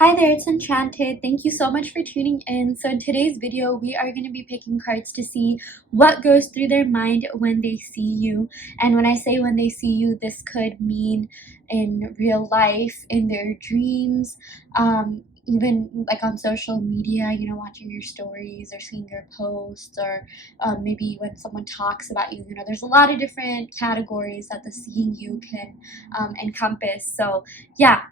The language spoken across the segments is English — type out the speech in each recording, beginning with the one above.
Hi there, it's Enchanted. Thank you so much for tuning in. So in today's video, we are going to be picking cards to see what goes through their mind when they see you. And when I say when they see you, this could mean in real life, in their dreams, even like on social media, watching your stories or seeing your posts, or maybe when someone talks about you. There's a lot of different categories that the seeing you can encompass. So yeah,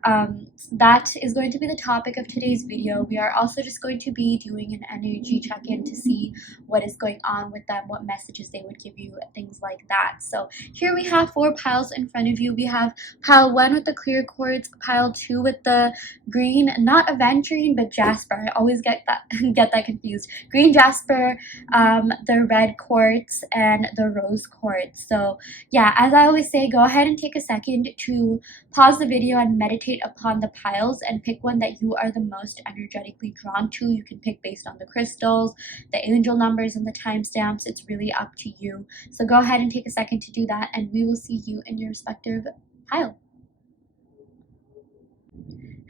that is going to be the topic of today's video. We are also just going to be doing an energy check-in to see what is going on with them, what messages they would give you, things like that. So here we have 4 piles in front of you. We have pile 1 with the clear quartz, pile 2 with the green, not aventurine, but Jasper. I always get that confused. Green Jasper, the red quartz, and the rose quartz. So yeah, as I always say, go ahead and take a second to pause the video and meditate upon the piles and pick one that you are the most energetically drawn to. You can pick based on the crystals, the angel numbers, and the timestamps. It's really up to you. So go ahead and take a second to do that, and we will see you in your respective pile.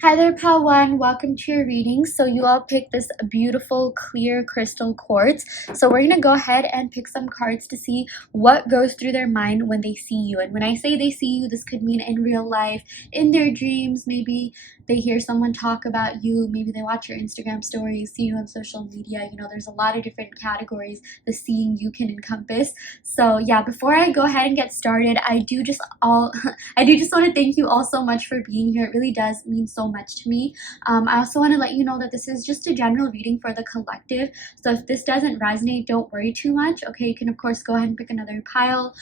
Hi there, pile 1. Welcome to your reading. So you all picked this beautiful clear crystal quartz. So we're going to go ahead and pick some cards to see what goes through their mind when they see you. And when I say they see you, this could mean in real life, in their dreams. Maybe they hear someone talk about you. Maybe they watch your Instagram stories, see you on social media. There's a lot of different categories the seeing you can encompass. So yeah, before I go ahead and get started, I do just want to thank you all so much for being here. It really does mean so much to me. I also want to let you know that this is just a general reading for the collective. So if this doesn't resonate, don't worry too much. Okay, you can of course go ahead and pick another pile.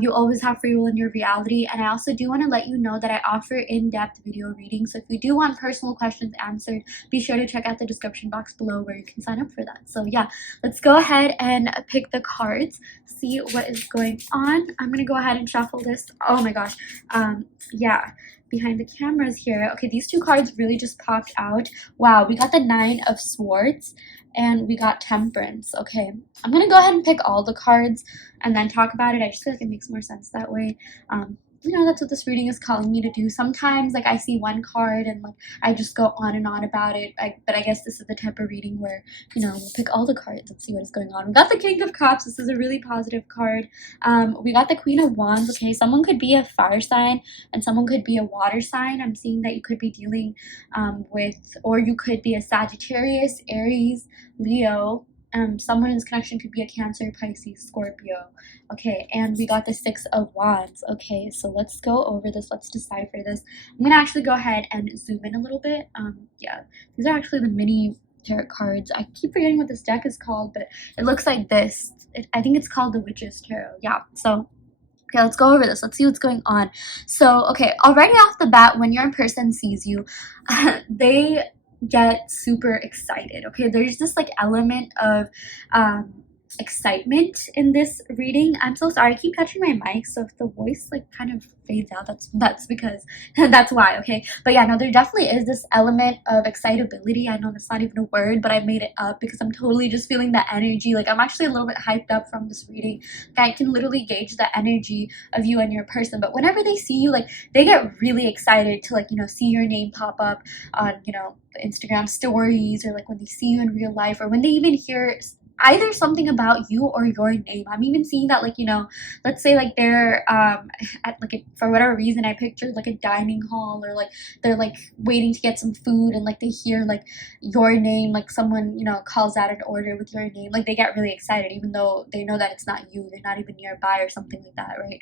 You always have free will in your reality. And I also do want to let you know that I offer in-depth video readings. So if you do want personal questions answered, be sure to check out the description box below where you can sign up for that. So yeah, let's go ahead and pick the cards, see what is going on. I'm gonna go ahead and shuffle this. Oh my gosh, yeah, behind the cameras here. Okay, these 2 cards really just popped out. Wow, we got the 9 of Swords and we got Temperance. Okay, I'm gonna go ahead and pick all the cards and then talk about it. I just feel like it makes more sense that way. That's what this reading is calling me to do. Sometimes I see one card and I just go on and on about it. But I guess this is the type of reading where we'll pick all the cards and see what is going on. We got the King of Cups. This is a really positive card. We got the Queen of Wands. Okay, someone could be a fire sign and someone could be a water sign. I'm seeing that you could be dealing with, or you could be a Sagittarius, Aries, Leo. Someone in this connection could be a Cancer, Pisces, Scorpio. Okay, and we got the 6 of Wands. Okay, so let's go over this. Let's decipher this. I'm gonna actually go ahead and zoom in a little bit. Yeah, these are actually the mini tarot cards. I keep forgetting what this deck is called, but it looks like this. I think it's called the Witch's Tarot. Yeah, so okay, let's go over this. Let's see what's going on. So, okay, already off the bat, when your person sees you, they get super excited. Okay, there's this element of excitement in this reading. I'm so sorry, I keep touching my mic, so if the voice kind of fades out, that's because that's why. Okay, but yeah, no, there definitely is this element of excitability. I know that's not even a word, but I made it up because I'm totally just feeling that energy. I'm actually a little bit hyped up from this reading. I can literally gauge the energy of you and your person. But whenever they see you, they get really excited to see your name pop up on the Instagram stories, or when they see you in real life, or when they even hear either something about you or your name. I'm even seeing that let's say they're at for whatever reason I pictured a dining hall, or they're waiting to get some food, and they hear your name, someone calls out an order with your name. They get really excited even though they know that it's not you, they're not even nearby or something like that, right?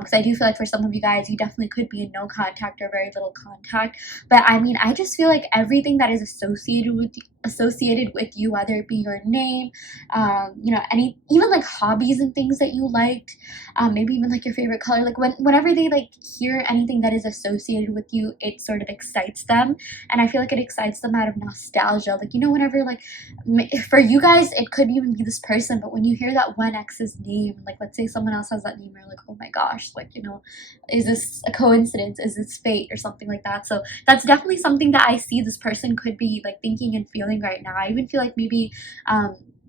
Because I do feel for some of you guys, you definitely could be in no contact or very little contact. But I mean, I just feel everything that is associated with you, whether it be your name, any even hobbies and things that you liked, maybe even your favorite color, whenever they hear anything that is associated with you, it sort of excites them. And I feel it excites them out of nostalgia. Whenever for you guys it could even be this person, but when you hear that one ex's name, let's say someone else has that name, you're oh my gosh, is this a coincidence, is this fate, or something like that. So that's definitely something that I see this person could be thinking and feeling right now. I even feel maybe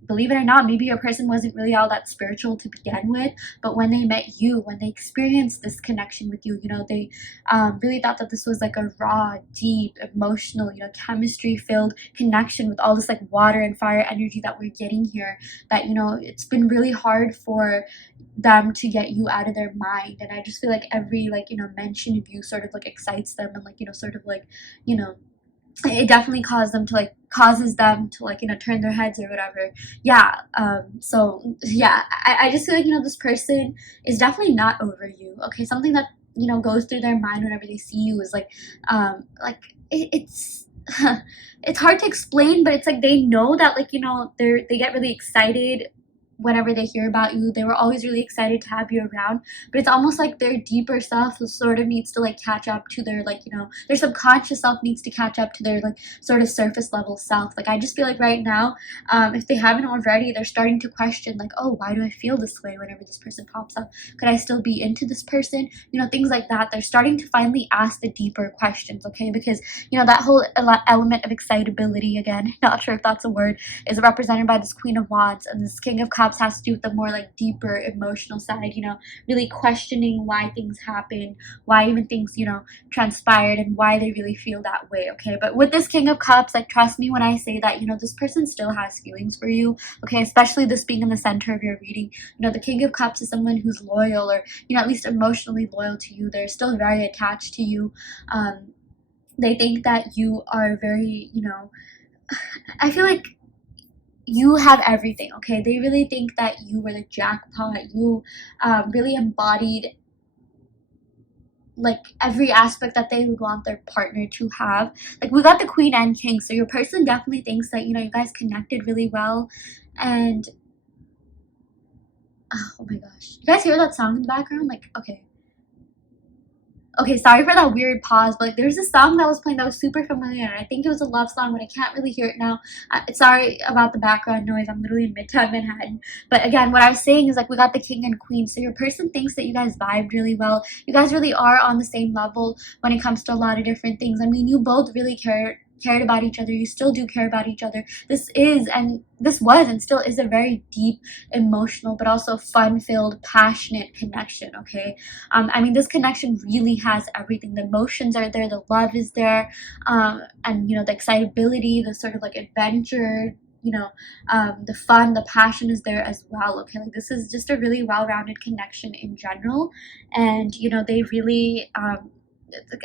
believe it or not, maybe your person wasn't really all that spiritual to begin with, but when they met you, when they experienced this connection with you, you know, they really thought that this was like a raw, deep, emotional, you know, chemistry filled connection with all this like water and fire energy that we're getting here, that, you know, it's been really hard for them to get you out of their mind. And I just feel like every, like, you know, mention of you sort of like excites them, and like, you know, sort of like, you know, it definitely causes them to like, you know, turn their heads or whatever. Yeah. So yeah, I just feel like, you know, this person is definitely not over you. Okay, something that, you know, goes through their mind whenever they see you is like it's it's hard to explain, but it's like they know that, like, you know, they get really excited whenever they hear about you. They were always really excited to have you around, but it's almost like their deeper self sort of needs to like catch up to their, like, you know, their subconscious self needs to catch up to their like sort of surface level self. Like, I just feel like right now, if they haven't already, they're starting to question like, oh, why do I feel this way whenever this person pops up? Could I still be into this person? You know, things like that. They're starting to finally ask the deeper questions, okay? Because, you know, that whole element of excitability, again, not sure if that's a word, is represented by this Queen of Wands, and this King of Cups has to do with the more like deeper emotional side, you know, really questioning why things happen, why even things, you know, transpired, and why they really feel that way, okay? But with this King of Cups, like, trust me when I say that, you know, this person still has feelings for you, okay? Especially this being in the center of your reading. You know, the King of Cups is someone who's loyal, or, you know, at least emotionally loyal to you. They're still very attached to you. They think that you are very, you know, I feel like you have everything, okay? They really think that you were the jackpot. You really embodied like every aspect that they would want their partner to have. Like, we got the Queen and King, so your person definitely thinks that, you know, you guys connected really well. And oh my gosh, you guys hear that song in the background? Like, okay, sorry for that weird pause, but like, there's a song that was playing that was super familiar, and I think it was a love song, but I can't really hear it now. Sorry about the background noise. I'm literally in Midtown Manhattan. But again, what I was saying is, like, we got the King and Queen, so your person thinks that you guys vibed really well. You guys really are on the same level when it comes to a lot of different things. I mean, you both really cared about each other. You still do care about each other. This was and still is a very deep, emotional, but also fun-filled, passionate connection, okay? I mean, this connection really has everything. The emotions are there, the love is there, and, you know, the excitability, the sort of like adventure, you know, the fun, the passion is there as well, okay? Like, this is just a really well-rounded connection in general, and, you know, they really,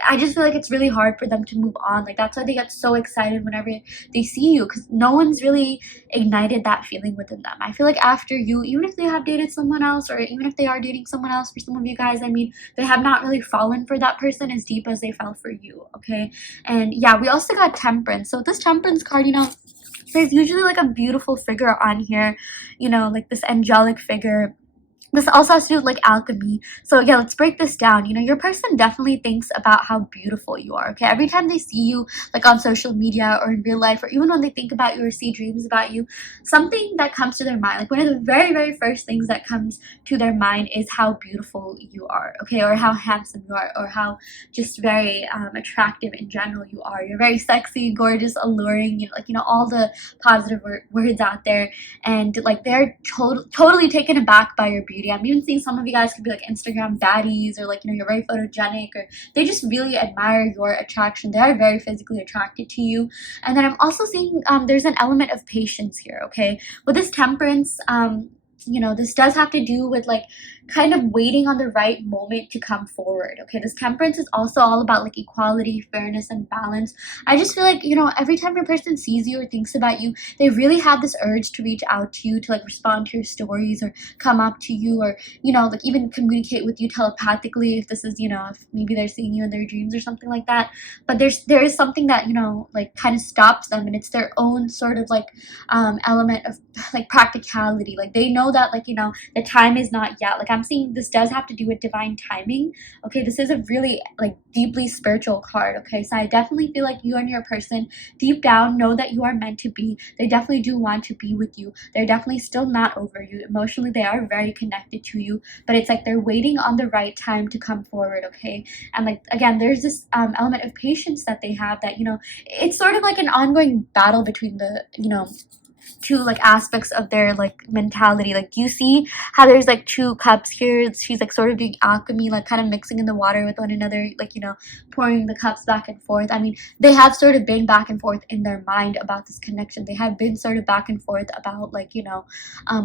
I just feel like it's really hard for them to move on. Like, that's why they get so excited whenever they see you, because no one's really ignited that feeling within them. I feel like after you, even if they have dated someone else, or even if they are dating someone else, for some of you guys, I mean, they have not really fallen for that person as deep as they fell for you, okay? And yeah, we also got Temperance. So this Temperance card, you know, there's usually like a beautiful figure on here, you know, like this angelic figure. This also has to do with like alchemy. So yeah, let's break this down. You know, your person definitely thinks about how beautiful you are, okay? Every time they see you, like on social media or in real life, or even when they think about you or see dreams about you, something that comes to their mind, like one of the very, very first things that comes to their mind is how beautiful you are, okay? Or how handsome you are, or how just very attractive in general you are. You're very sexy, gorgeous, alluring, you know, like, you know, all the positive words out there. And like, they're totally taken aback by your beauty. I'm even seeing some of you guys could be like Instagram baddies, or like, you know, you're very photogenic, or they just really admire your attraction. They are very physically attracted to you. And then I'm also seeing there's an element of patience here, okay? With this Temperance, you know, this does have to do with like kind of waiting on the right moment to come forward, okay? This Temperance is also all about like equality, fairness, and balance. I just feel like, you know, every time your person sees you or thinks about you, they really have this urge to reach out to you, to like respond to your stories, or come up to you, or, you know, like even communicate with you telepathically, if this is, you know, if maybe they're seeing you in their dreams or something like that. But there is something that, you know, like kind of stops them, and it's their own sort of like element of like practicality. Like, they know that, like, you know, the time is not yet. Like, I'm seeing this does have to do with divine timing, okay? This is a really like deeply spiritual card, okay? So I definitely feel like you and your person deep down know that you are meant to be. They definitely do want to be with you. They're definitely still not over you. Emotionally, they are very connected to you, but it's like they're waiting on the right time to come forward, okay? And like, again, there's this element of patience that they have, that, you know, it's sort of like an ongoing battle between the, you know, two like aspects of their like mentality. Like, you see how there's like two cups here. She's like sort of doing alchemy, like kind of mixing in the water with one another, like, you know, pouring the cups back and forth. I mean, they have sort of been back and forth in their mind about this connection. They have been sort of back and forth about, like, you know,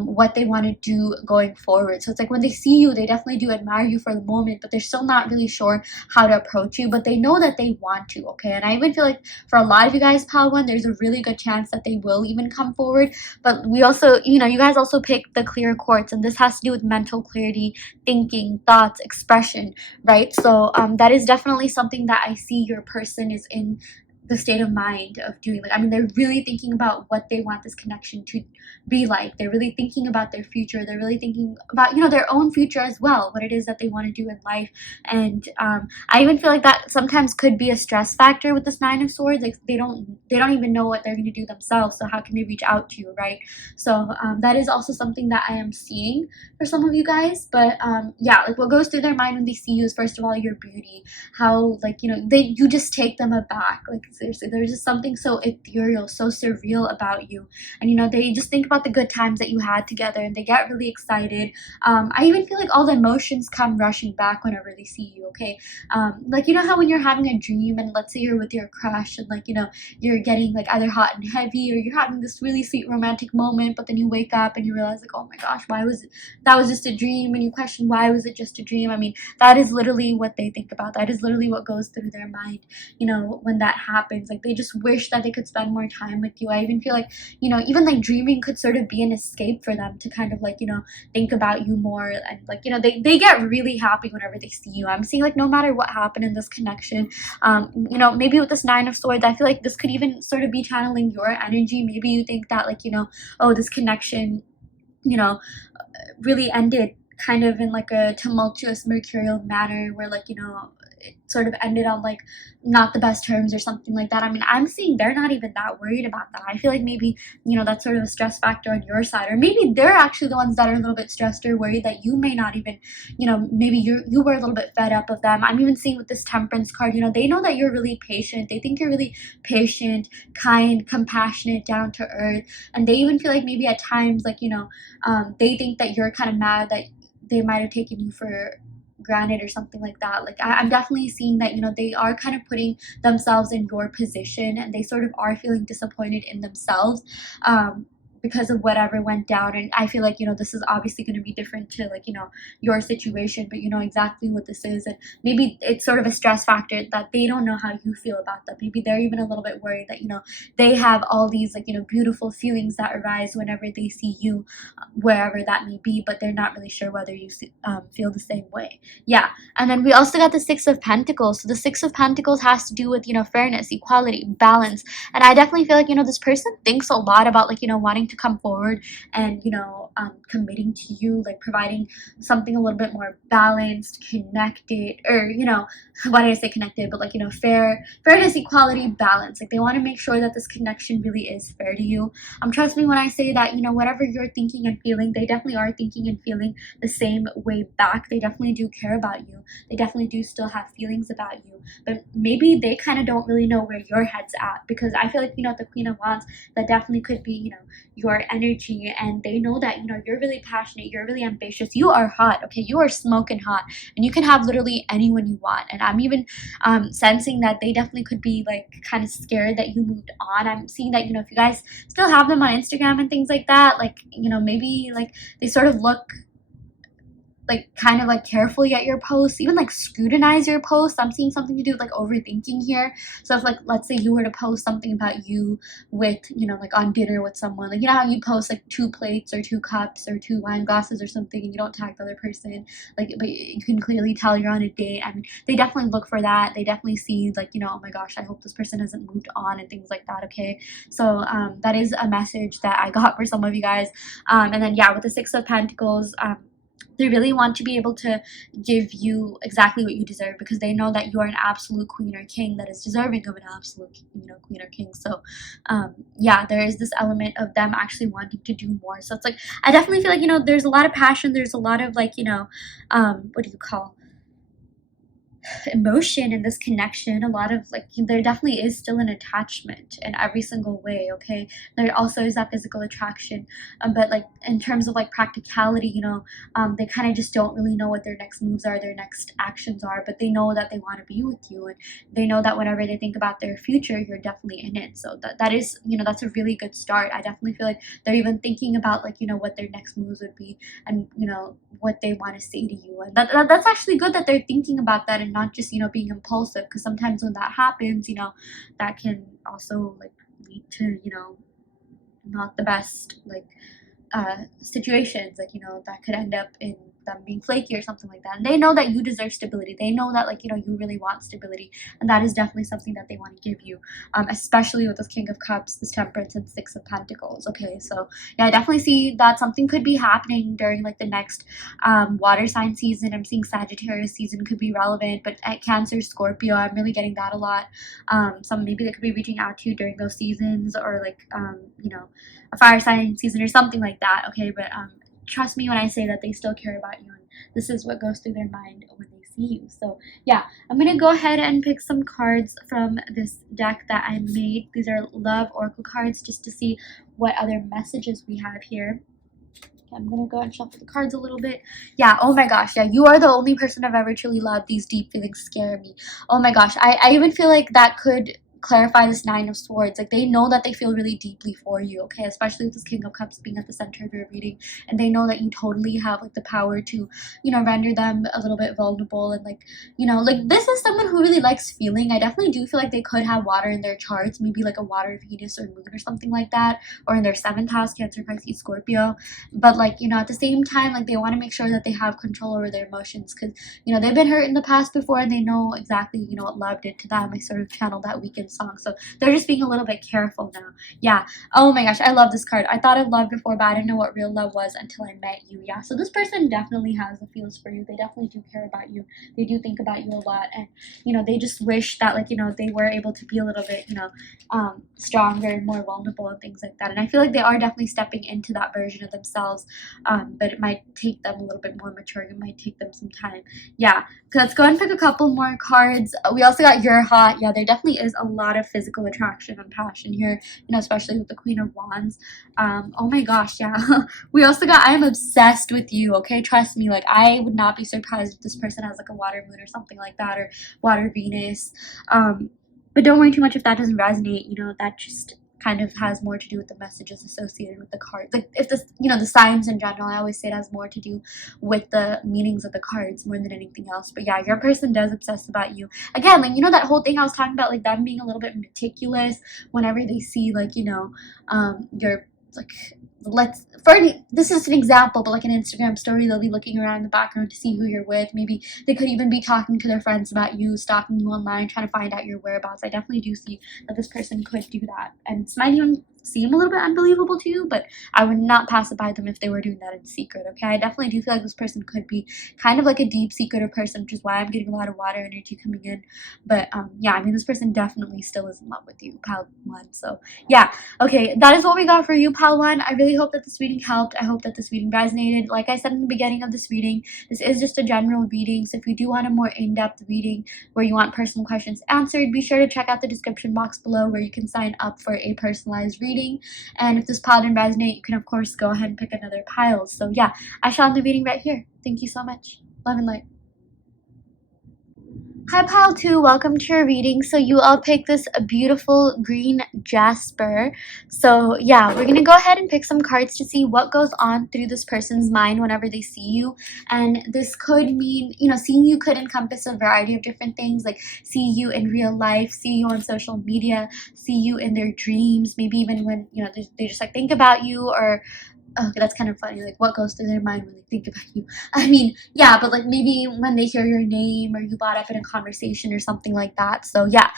what they want to do going forward. So it's like when they see you, they definitely do admire you for the moment, but they're still not really sure how to approach you, but they know that they want to, okay? And I even feel like for a lot of you guys, Pal One, there's a really good chance that they will even come forward. But we also, you know, you guys also picked the clear quartz, and this has to do with mental clarity, thinking, thoughts, expression, right? So that is definitely something that I see your person is in the state of mind of doing. Like, I mean, they're really thinking about what they want this connection to be like. They're really thinking about their future. They're really thinking about, you know, their own future as well, what it is that they want to do in life. And I even feel like that sometimes could be a stress factor with this Nine of Swords. Like, they don't even know what they're going to do themselves, so how can they reach out to you, right? So that is also something that I am seeing for some of you guys. But yeah, like what goes through their mind when they see you is, first of all, your beauty, how, like, you know, you just take them aback. Like, seriously, there's just something so ethereal, so surreal about you. And, you know, they just think about the good times that you had together, and they get really excited. I even feel like all the emotions come rushing back whenever they see you, okay? Like, you know how when you're having a dream, and let's say you're with your crush, and, like, you know, you're getting like either hot and heavy, or you're having this really sweet romantic moment, but then you wake up and you realize, like, oh my gosh, why was it, that was just a dream, and you question, why was it just a dream? I mean, that is literally what they think about. That is literally what goes through their mind, you know, when that happens. Like, they just wish that they could spend more time with you. I even feel like, you know, even like dreaming could sort of be an escape for them to kind of, like, you know, think about you more. And, like, you know, they get really happy whenever they see you. I'm seeing, like, no matter what happened in this connection, you know, maybe with this Nine of Swords, I feel like this could even sort of be channeling your energy. Maybe you think that, like, you know, oh, this connection, you know, really ended kind of in like a tumultuous mercurial manner, where, like, you know, it sort of ended on like not the best terms or something like that. I mean, I'm seeing they're not even that worried about that. I feel like maybe, you know, that's sort of a stress factor on your side, or maybe they're actually the ones that are a little bit stressed or worried that you may not even, you know, maybe you were a little bit fed up of them. I'm even seeing with this Temperance card, you know, they know that you're really patient. They think you're really patient, kind, compassionate, down to earth, and they even feel like maybe at times, like, you know, they think that you're kind of mad that they might have taken you for granted or something like that. Like, I'm definitely seeing that, you know, they are kind of putting themselves in your position, and they sort of are feeling disappointed in themselves, because of whatever went down. And I feel like, you know, this is obviously going to be different to, like, you know, your situation, but you know exactly what this is. And maybe it's sort of a stress factor that they don't know how you feel about them. Maybe they're even a little bit worried that, you know, they have all these, like, you know, beautiful feelings that arise whenever they see you, wherever that may be, but they're not really sure whether you feel the same way. Yeah. And then we also got the Six of Pentacles. So the Six of Pentacles has to do with, you know, fairness, equality, balance. And I definitely feel like, you know, this person thinks a lot about, like, you know, wanting to come forward and, you know, committing to you, like providing something a little bit more balanced, connected, or, you know, why did I say connected, but, like, you know, fairness, equality, balance. Like, they want to make sure that this connection really is fair to you. Trust me when I say that, you know, whatever you're thinking and feeling, they definitely are thinking and feeling the same way back. They definitely do care about you. They definitely do still have feelings about you, but maybe they kind of don't really know where your head's at, because I feel like, you know, the Queen of Wands, that definitely could be, you know, your energy, and they know that, you know, you're really passionate, you're really ambitious, you are hot, okay? You are smoking hot, and you can have literally anyone you want. And I'm even sensing that they definitely could be, like, kind of scared that you moved on. I'm seeing that, you know, if you guys still have them on Instagram and things like that, like, you know, maybe, like, they sort of look like kind of like carefully at your posts, even like scrutinize your posts. I'm seeing something to do with like overthinking here. So if, like, let's say you were to post something about you with, you know, like on dinner with someone, like, you know how you post like 2 plates or 2 cups or 2 wine glasses or something, and you don't tag the other person, like, but you can clearly tell you're on a date. I mean, they definitely look for that. They definitely see, like, you know, oh my gosh, I hope this person hasn't moved on and things like that. Okay, so that is a message that I got for some of you guys. And then, yeah, with the Six of Pentacles, they really want to be able to give you exactly what you deserve, because they know that you are an absolute queen or king that is deserving of an absolute, you know, queen or king. So yeah, there is this element of them actually wanting to do more. So it's like, I definitely feel like, you know, there's a lot of passion, there's a lot of, like, you know, what do you call, emotion and this connection, a lot of like, there definitely is still an attachment in every single way. Okay, there also is that physical attraction, but like in terms of like practicality, they kind of just don't really know what their next moves are, their next actions are, but they know that they want to be with you, and they know that whenever they think about their future, you're definitely in it. So that is, that's a really good start. I definitely feel like they're even thinking about like, what their next moves would be, and what they want to say to you, and that's actually good that they're thinking about that and not just being impulsive, because sometimes when that happens, that can also like lead to not the best like situations, like that could end up in them being flaky or something like that. And they know that you deserve stability. They know that like you really want stability, and that is definitely something that they want to give you, especially with this King of Cups, this Temperance, and Six of Pentacles. Okay, so yeah, I definitely see that something could be happening during like the next water sign season. I'm seeing Sagittarius season could be relevant, but at Cancer, Scorpio, I'm really getting that a lot. Some maybe they could be reaching out to you during those seasons, or like a fire sign season or something like that. Okay, but trust me when I say that they still care about you, and this is what goes through their mind when they see you. So yeah, I'm gonna go ahead and pick some cards from this deck that I made. These are love oracle cards, just to see what other messages we have here. I'm gonna go and shuffle the cards a little bit. Yeah, oh my gosh, yeah, you are the only person I've ever truly loved. These deep feelings scare me. Oh my gosh, I even feel like that could clarify this Nine of Swords. Like, they know that they feel really deeply for you, okay, especially with this King of Cups being at the center of your reading, and they know that you totally have like the power to render them a little bit vulnerable, and like like this is someone who really likes feeling. I definitely do feel like they could have water in their charts, maybe like a water Venus or moon or something like that, or in their 7th house, Cancer, Pisces, Scorpio. But like at the same time, like they want to make sure that they have control over their emotions, because they've been hurt in the past before, and they know exactly what love did to them. I sort of channeled that Weekend song, so they're just being a little bit careful now. Yeah, oh my gosh, I love this card. I thought of love before, but I didn't know what real love was until I met you. Yeah, so this person definitely has the feels for you. They definitely do care about you. They do think about you a lot, and they just wish that like they were able to be a little bit stronger and more vulnerable and things like that. And I feel like they are definitely stepping into that version of themselves, but it might take them a little bit more mature. It might take them some time. Yeah, let's go and pick a couple more cards. We also got You're Hot. Yeah, there definitely is a lot of physical attraction and passion here, especially with the Queen of Wands. Oh my gosh, yeah. We also got I Am Obsessed with You. Okay, trust me, like I would not be surprised if this person has like a water moon or something like that, or water Venus. But don't worry too much if that doesn't resonate. That just kind of has more to do with the messages associated with the cards. Like if this, the signs in general, I always say it has more to do with the meanings of the cards more than anything else. But yeah, your person does obsess about you. Again, like that whole thing I was talking about, like them being a little bit meticulous whenever they see like your like this is an example, but like an Instagram story, they'll be looking around in the background to see who you're with. Maybe they could even be talking to their friends about you, stalking you online, trying to find out your whereabouts. I definitely do see that this person could do that, and this might even seem a little bit unbelievable to you, but I would not pass it by them if they were doing that in secret. Okay, I definitely do feel like this person could be kind of like a deep secretive person, which is why I'm getting a lot of water energy coming in. But yeah, I mean, this person definitely still is in love with you, pal one. So yeah, okay, that is what we got for you, pal one. I really hope that this reading helped. I hope that this reading resonated. Like I said in the beginning of this reading, this is just a general reading, so if you do want a more in-depth reading where you want personal questions answered, be sure to check out the description box below where you can sign up for a personalized reading. And if this pile didn't resonate, you can of course go ahead and pick another pile. So yeah, I shall end the reading right here. Thank you so much. Love and light. Hi pile 2, welcome to your reading. So you all picked this beautiful green Jasper. So yeah, we're gonna go ahead and pick some cards to see what goes on through this person's mind whenever they see you. And this could mean, seeing you could encompass a variety of different things, like see you in real life, see you on social media, see you in their dreams, maybe even when they just like think about you, or okay, that's kind of funny, like what goes through their mind when they think about you. I mean, yeah, but like maybe when they hear your name, or you brought up in a conversation or something like that. So yeah,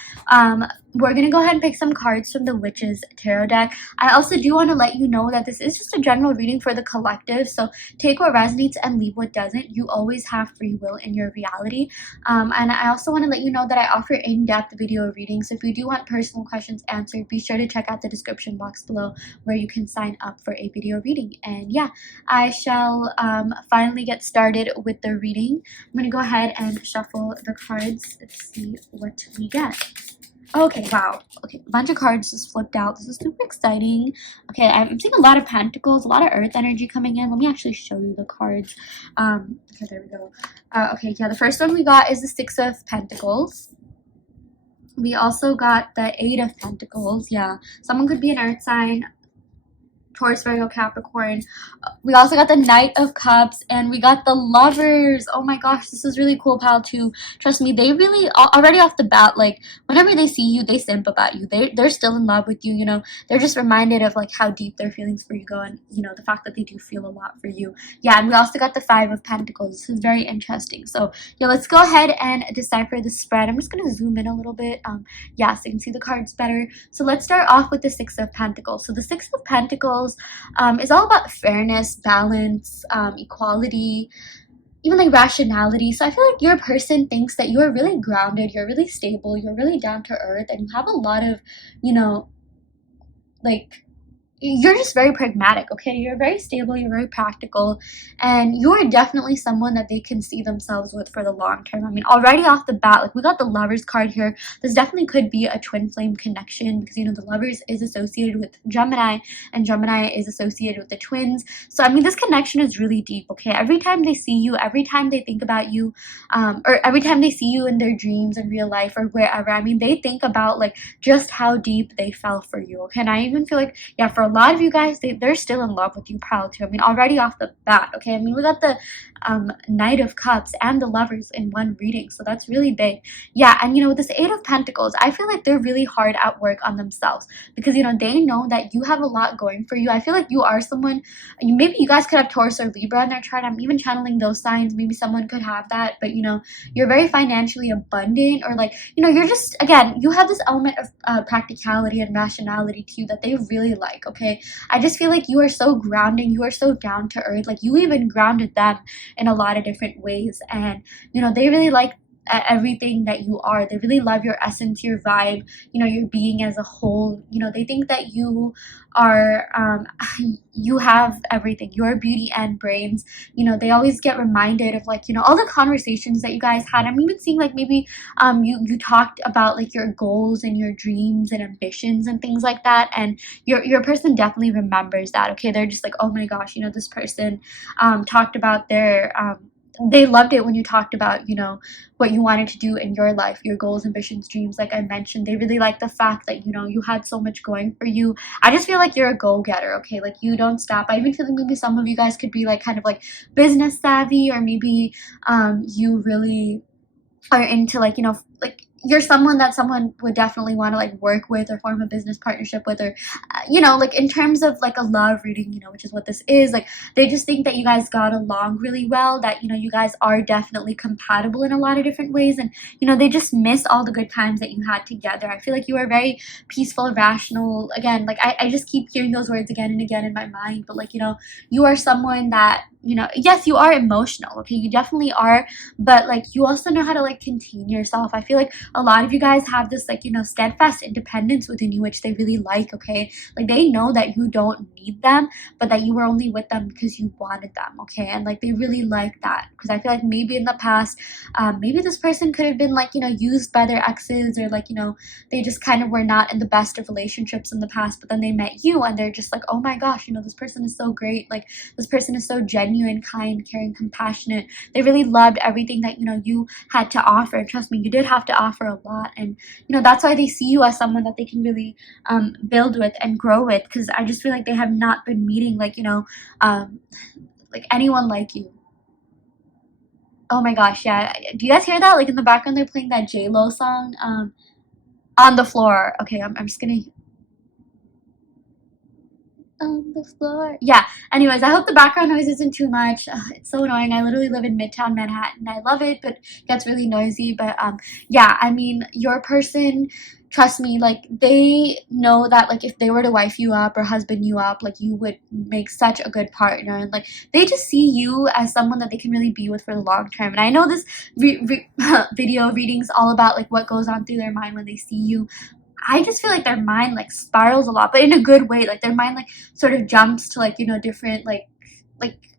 we're gonna go ahead and pick some cards from the Witch's Tarot deck. I also do want to let you know that this is just a general reading for the collective, so take what resonates and leave what doesn't. You always have free will in your reality. And I also want to let you know that I offer in-depth video readings. So if you do want personal questions answered, be sure to check out the description box below where you can sign up for a video reading. And yeah, I shall finally get started with the reading. I'm gonna go ahead and shuffle the cards. Let's see what we get. Okay, wow. Okay, a bunch of cards just flipped out. This is super exciting. Okay, I'm seeing a lot of pentacles, a lot of earth energy coming in. Let me actually show you the cards. Okay, there we go. Okay, yeah, the first one we got is the Six of Pentacles. We also got the Eight of Pentacles. Yeah, someone could be an earth sign. Taurus, Virgo, Capricorn. We also got the Knight of Cups, and we got the Lovers. Oh my gosh, this is really cool, pal, too. Trust me, they really, already off the bat, like, whenever they see you, they simp about you. They're still in love with you, you know. They're just reminded of, like, how deep their feelings for you go, and, you know, the fact that they do feel a lot for you. Yeah, and we also got the Five of Pentacles. This is very interesting. So, yeah, let's go ahead and decipher the spread. I'm just going to zoom in a little bit. Yeah, so you can see the cards better. So let's start off with the Six of Pentacles. So the Six of Pentacles is all about fairness, balance, equality, even like rationality. So I feel like your person thinks that you're really grounded, you're really stable, you're really down to earth, and you have a lot of, you know, like, you're just very pragmatic, okay? You're very stable, you're very practical, and you're definitely someone that they can see themselves with for the long term. I mean, already off the bat, like, we got the Lovers card here. This definitely could be a twin flame connection because, you know, the Lovers is associated with Gemini, and Gemini is associated with the twins. So, I mean, this connection is really deep, okay? Every time they see you, every time they think about you, or every time they see you in their dreams in real life or wherever, I mean, they think about, like, just how deep they fell for you, okay? And I even feel like, yeah, for a lot of you guys, they're still in love with you, pal, too. I mean, already off the bat, okay? I mean, we got the Knight of Cups and the Lovers in one reading, so that's really big. Yeah, and, you know, with this Eight of Pentacles, I feel like they're really hard at work on themselves because, you know, they know that you have a lot going for you. I feel like you are someone, maybe you guys could have Taurus or Libra in their chart. I'm even channeling those signs. Maybe someone could have that, but, you know, you're very financially abundant, or, like, you know, you're just, again, you have this element of practicality and rationality to you that they really like, okay? I just feel like you are so grounding, you are so down to earth, like, you even grounded them in a lot of different ways, and, you know, they really like everything that you are. They really love your essence, your vibe, you know, your being as a whole. You know, they think that you are you have everything, your beauty and brains. You know, they always get reminded of, like, you know, all the conversations that you guys had. I'm even seeing, like, maybe you talked about, like, your goals and your dreams and ambitions and things like that, and your person definitely remembers that, okay? They're just like, oh my gosh, you know, this person talked about their they loved it when you talked about, you know, what you wanted to do in your life, your goals, ambitions, dreams. Like I mentioned, they really like the fact that, you know, you had so much going for you. I just feel like you're a go-getter, okay? Like, you don't stop. I even feel like maybe some of you guys could be, like, kind of like business savvy, or maybe you really are into, like, you know, like, you're someone that someone would definitely want to, like, work with or form a business partnership with, or you know, like, in terms of, like, a love reading, you know, which is what this is. Like, they just think that you guys got along really well, that, you know, you guys are definitely compatible in a lot of different ways, and, you know, they just miss all the good times that you had together. I feel like you are very peaceful, rational. Again, like, I just keep hearing those words again and again in my mind, but, like, you know, you are someone that, you know, yes, you are emotional, okay? You definitely are, but, like, you also know how to, like, contain yourself. I feel like a lot of you guys have this, like, you know, steadfast independence within you, which they really like, okay? Like, they know that you don't need them, but that you were only with them because you wanted them, okay? And, like, they really like that, because I feel like maybe in the past, maybe this person could have been, like, you know, used by their exes, or, like, you know, they just kind of were not in the best of relationships in the past, but then they met you and they're just like, oh my gosh, you know, this person is so great, like, this person is so genuine, kind, caring, compassionate. They really loved everything that, you know, you had to offer. Trust me, you did have to offer a lot, and, you know, that's why they see you as someone that they can really build with and grow with, because I just feel like they have not been meeting, like, you know, like, anyone like you. Oh my gosh, yeah. Do you guys hear that? Like, in the background, they're playing that J-Lo song, On the Floor. Okay, I'm just gonna on the floor. Yeah, anyways, I hope the background noise isn't too much. It's so annoying. I literally live in Midtown Manhattan. I love it, but it gets really noisy. But yeah, I mean, your person, trust me, like, they know that, like, if they were to wife you up or husband you up, like, you would make such a good partner, and like, they just see you as someone that they can really be with for the long term. And I know this video reading's all about like what goes on through their mind when they see you. I just feel like their mind like spirals a lot, but in a good way. Like, their mind like sort of jumps to like, different like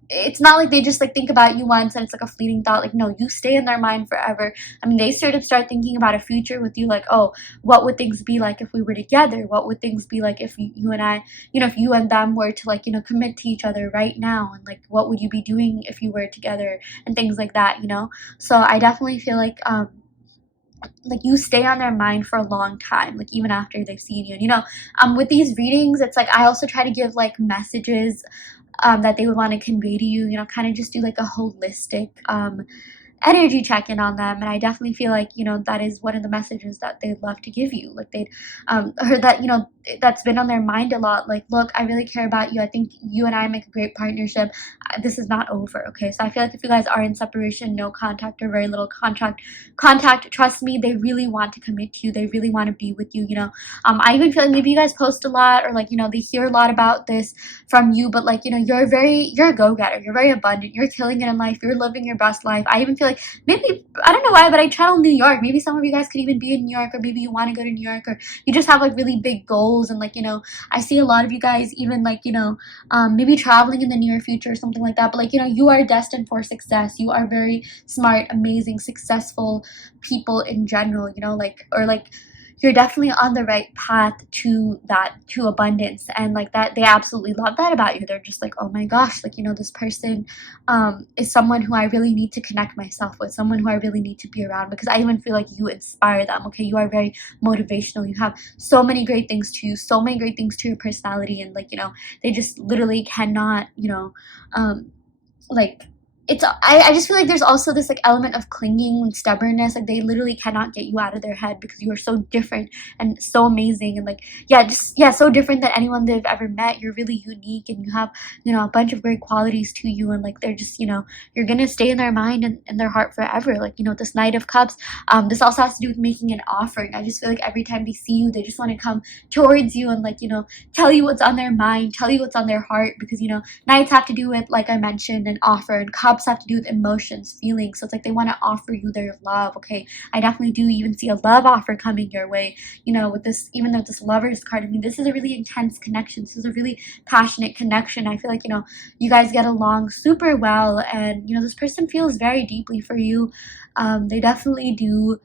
it's not like they just like think about you once and it's like a fleeting thought. Like, no, you stay in their mind forever. I mean, they sort of start thinking about a future with you, like, oh, what would things be like if we were together? What would things be like if you and I, if you and them were to like, commit to each other right now? And like, what would you be doing if you were together, and things like that. So I definitely feel like you stay on their mind for a long time, like even after they've seen you. With these readings, it's like I also try to give like messages that they would want to convey to you, kind of just do like a holistic energy check-in on them. And I definitely feel like that is one of the messages that they'd love to give you. Like, they'd heard that that's been on their mind a lot. Like, look, I really care about you. I think you and I make a great partnership. This is not over, okay? So I feel like if you guys are in separation, no contact or very little contact, trust me, they really want to commit to you. They really want to be with you. I even feel like maybe you guys post a lot, or like they hear a lot about this from you, but like you're a go-getter. You're very abundant. You're killing it in life. You're living your best life. I even feel like maybe, I don't know why, but I channel New York. Maybe some of you guys could even be in New York, or maybe you want to go to New York, or you just have like really big goals. And like, I see a lot of you guys even like, maybe traveling in the near future or something like that. But like, you are destined for success. You are very smart, amazing, successful people in general, or like, you're definitely on the right path to abundance. And like that, they absolutely love that about you. They're just like, oh my gosh, like, this person is someone who I really need to connect myself with, someone who I really need to be around, because I even feel like you inspire them. Okay, you are very motivational. You have so many great things to you, so many great things to your personality. And like, they just literally cannot, like, I just feel like there's also this like element of clinging and stubbornness. Like, they literally cannot get you out of their head because you are so different and so amazing, and like, so different than anyone they've ever met. You're really unique, and you have a bunch of great qualities to you, and like, they're just you're gonna stay in their mind and in their heart forever. Like, this Knight of Cups, this also has to do with making an offering. I just feel like every time they see you, they just want to come towards you and like tell you what's on their mind, tell you what's on their heart, because Knights have to do with, like I mentioned, an offer, and Cups have to do with emotions, feelings. So it's like they want to offer you their love. Okay, I definitely do even see a love offer coming your way, with this, even though this Lovers card. I mean, this is a really intense connection. This is a really passionate connection. I feel like you guys get along super well, and this person feels very deeply for you. They definitely do.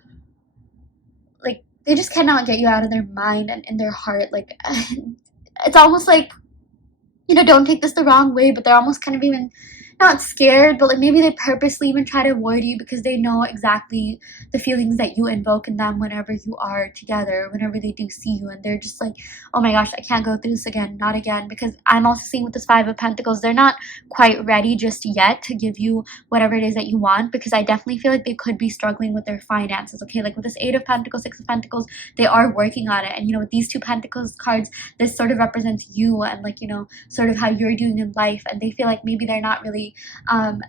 Like, they just cannot get you out of their mind and in their heart. Like, it's almost like, don't take this the wrong way, but they're almost kind of even not scared, but like maybe they purposely even try to avoid you because they know exactly the feelings that you invoke in them whenever you are together, whenever they do see you, and they're just like, oh my gosh, I can't go through this again, not again. Because I'm also seeing with this Five of Pentacles, they're not quite ready just yet to give you whatever it is that you want, because I definitely feel like they could be struggling with their finances. Okay, like with this Eight of Pentacles, Six of Pentacles, they are working on it. And with these two Pentacles cards, this sort of represents you and like sort of how you're doing in life, and they feel like maybe they're not really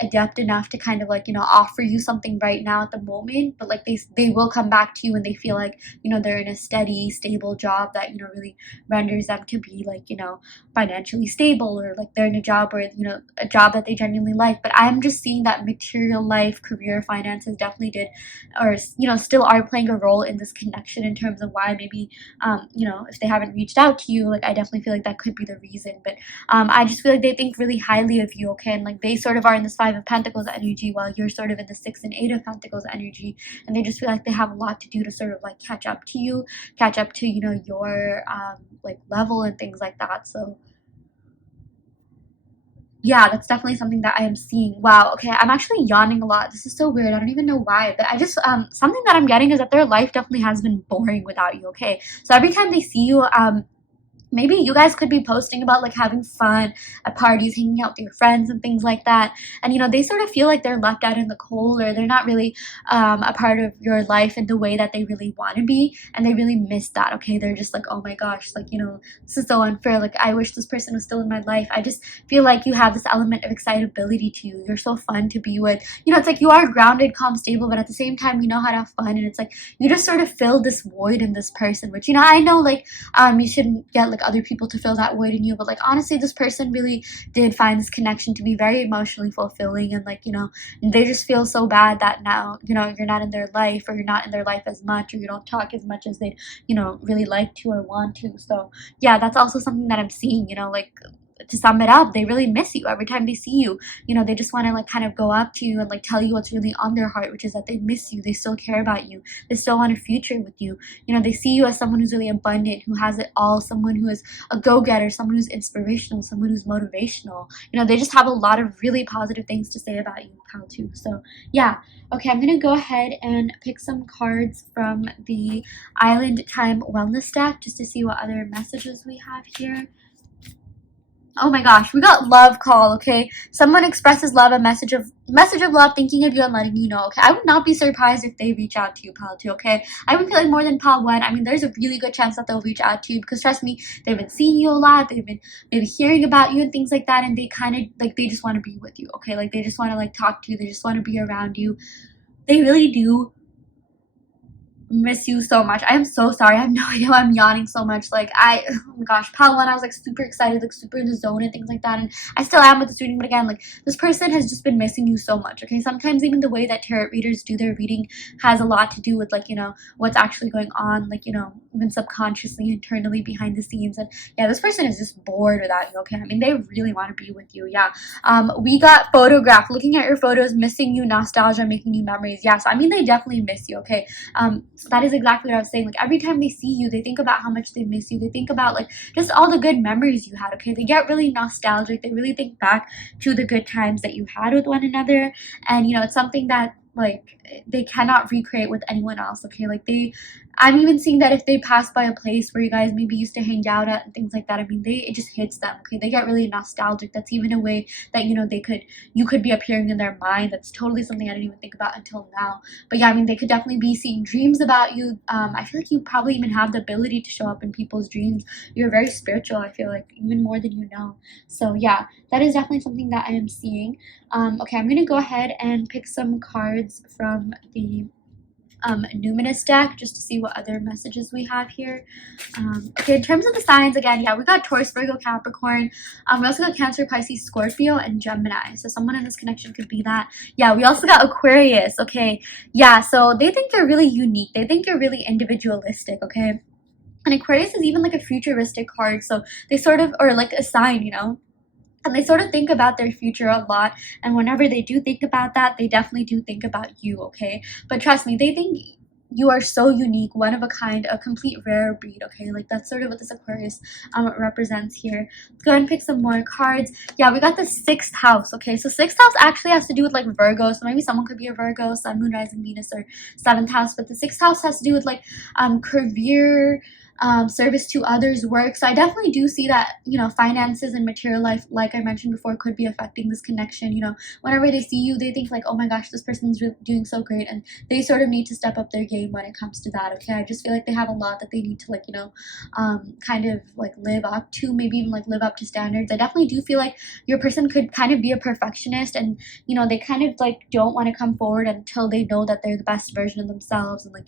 adept enough to kind of like offer you something right now at the moment, but like they will come back to you when they feel like they're in a steady, stable job that really renders them to be like financially stable, or like they're in a job where a job that they genuinely like. But I'm just seeing that material life, career, finances definitely did, or still are playing a role in this connection, in terms of why maybe if they haven't reached out to you. Like, I definitely feel like that could be the reason. But I just feel like they think really highly of you. Okay, and like they sort of are in this Five of Pentacles energy, while you're sort of in the Six and Eight of Pentacles energy, and they just feel like they have a lot to do to sort of like catch up to you, catch up to your like level and things like that. So yeah, that's definitely something that I am seeing. Wow, okay, I'm actually yawning a lot. This is so weird. I don't even know why, but I just something that I'm getting is that their life definitely has been boring without you. Okay, so every time they see you, maybe you guys could be posting about like having fun at parties, hanging out with your friends and things like that. And they sort of feel like they're left out in the cold, or they're not really a part of your life in the way that they really want to be, and they really miss that. Okay, they're just like, oh my gosh, like this is so unfair, like I wish this person was still in my life. I just feel like you have this element of excitability to you. You're so fun to be with. It's like you are grounded, calm, stable, but at the same time you know how to have fun, and it's like you just sort of fill this void in this person, which I know, like you shouldn't get like other people to fill that void in you, but like honestly, this person really did find this connection to be very emotionally fulfilling, and like they just feel so bad that now you're not in their life, or you're not in their life as much, or you don't talk as much as they'd really like to or want to. So yeah, that's also something that I'm seeing. Like, to sum it up, they really miss you every time they see you. They just want to like kind of go up to you and like tell you what's really on their heart, which is that they miss you, they still care about you, they still want a future with you. They see you as someone who's really abundant, who has it all, someone who is a go-getter, someone who's inspirational, someone who's motivational. They just have a lot of really positive things to say about you, pal, too. So yeah. Okay, I'm gonna go ahead and pick some cards from the Island Time Wellness deck just to see what other messages we have here. Oh my gosh, we got love call. Okay, someone expresses love, a message of love, thinking of you and letting you know. Okay, I would not be surprised if they reach out to you, pal, too. Okay, I would feel like more than pal one. I mean, there's a really good chance that they'll reach out to you, because trust me, they've been seeing you a lot, they've been maybe hearing about you and things like that, and they kind of like, they just want to be with you. Okay, like they just want to like talk to you, they just want to be around you. They really do miss you so much. I am so sorry. I have no idea why I'm yawning so much. Like, oh my gosh, pal one, I was like super excited, like super in the zone and things like that, and I still am with this reading. But again, like, this person has just been missing you so much. Okay, sometimes even the way that tarot readers do their reading has a lot to do with like what's actually going on, like even subconsciously, internally, behind the scenes. And yeah, this person is just bored without you. Okay, I mean, they really want to be with you. Yeah. We got photograph, looking at your photos, missing you, nostalgia, making new memories. Yeah, so I mean, they definitely miss you. Okay. So that is exactly what I was saying. Like, every time they see you, they think about how much they miss you. They think about like just all the good memories you had. Okay, they get really nostalgic. They really think back to the good times that you had with one another, and it's something that like they cannot recreate with anyone else. Okay, like I'm even seeing that if they pass by a place where you guys maybe used to hang out at and things like that, I mean, it just hits them. Okay, they get really nostalgic. That's even a way that you could be appearing in their mind. That's totally something I didn't even think about until now. But yeah, I mean, they could definitely be seeing dreams about you. I feel like you probably even have the ability to show up in people's dreams. You're very spiritual, I feel like, even more than you know. So yeah, that is definitely something that I am seeing. Okay, I'm gonna go ahead and pick some cards from the numinous deck just to see what other messages we have here. Okay, in terms of the signs, again, yeah, we got Taurus, Virgo, Capricorn. We also got Cancer, Pisces, Scorpio, and Gemini. So someone in this connection could be that. Yeah, we also got Aquarius. Okay, yeah, so they think you're really unique. They think you're really individualistic. Okay, and Aquarius is even like a futuristic card. So they sort of, or like a sign, and they sort of think about their future a lot, and whenever they do think about that, they definitely do think about you. Okay, but trust me, they think you are so unique, one of a kind, a complete rare breed. Okay, like that's sort of what this Aquarius represents here. Let's go ahead and pick some more cards. Yeah, we got the 6th house. Okay, so 6th house actually has to do with like Virgo, so maybe someone could be a Virgo, Sun, Moon, Rising, Venus, or 7th house, but the 6th house has to do with like career, service to others, work. So I definitely do see that finances and material life, like I mentioned before, could be affecting this connection. Whenever they see you, they think like, oh my gosh, this person's doing so great, and they sort of need to step up their game when it comes to that. Okay, I just feel like they have a lot that they need to like kind of like live up to, maybe even like live up to standards. I definitely do feel like your person could kind of be a perfectionist, and they kind of like don't want to come forward until they know that they're the best version of themselves, and like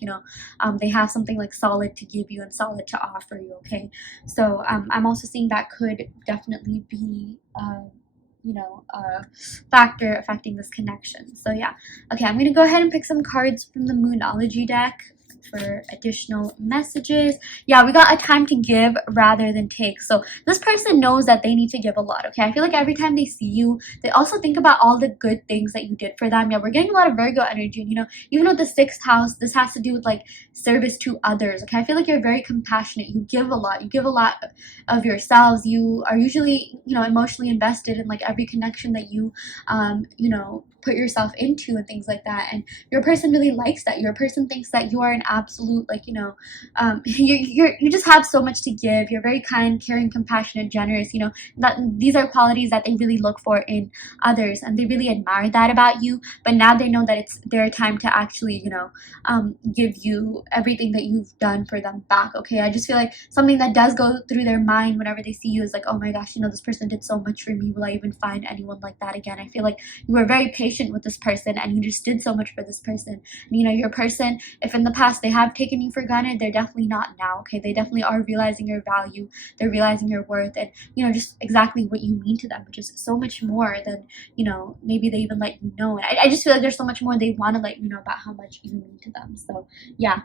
they have something like solid to give you and solid to offer you. Okay, so I'm also seeing that could definitely be a factor affecting this connection. So yeah, okay, I'm gonna go ahead and pick some cards from the Moonology deck for additional messages. Yeah, we got a time to give rather than take. So this person knows that they need to give a lot. Okay, I feel like every time they see you, they also think about all the good things that you did for them. Yeah, we're getting a lot of Virgo energy, and even with the 6th house, this has to do with like service to others. Okay, I feel like you're very compassionate. You give a lot. You give a lot of yourselves. You are usually emotionally invested in like every connection that you put yourself into and things like that. And your person really likes that. Your person thinks that you are an absolute, like, you just have so much to give. You're very kind, caring, compassionate, generous. That these are qualities that they really look for in others, and they really admire that about you. But now they know that it's their time to actually, give you everything that you've done for them back. Okay, I just feel like something that does go through their mind whenever they see you is like, oh my gosh, this person did so much for me. Will I even find anyone like that again? I feel like you were very patient with this person, and you just did so much for this person. And, your person, if in the past they have taken you for granted, they're definitely not now. Okay, they definitely are realizing your value. They're realizing your worth, and just exactly what you mean to them, which is so much more than maybe they even let you know. And I just feel like there's so much more they want to let you know about how much you mean to them. So yeah,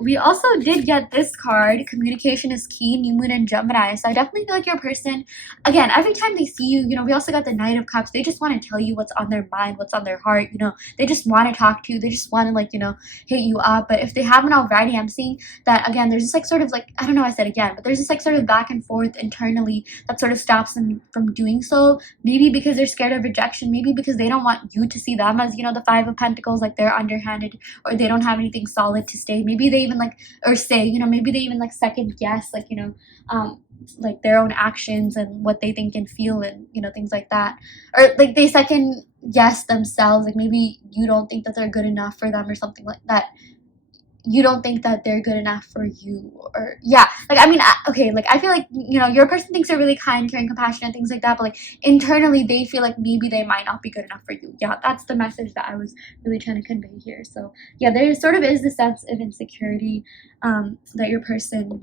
we also did get this card, communication is key, new moon and Gemini. So I definitely feel like your person, again, every time they see you, we also got the Knight of Cups. They just want to tell you what's on their mind, what's on their heart. They just want to talk to you. They just want to, like, hit you up. But if they haven't already, I'm seeing that, again, there's just like sort of like, I don't know, I said again, but there's just like sort of back and forth internally that sort of stops them from doing so. Maybe because they're scared of rejection, maybe because they don't want you to see them as, the Five of Pentacles, like they're underhanded, or they don't have anything solid to say. Maybe they even maybe they even like second guess, like their own actions and what they think and feel, and things like that. Or like they second guess themselves, like maybe you don't think that they're good enough for them, or something like that. You don't think that they're good enough for you, or yeah, like, I mean, okay, like I feel like your person thinks they're really kind, caring, compassionate, things like that, but like internally they feel like maybe they might not be good enough for you. Yeah, that's the message that I was really trying to convey here. So yeah, there sort of is the sense of insecurity that your person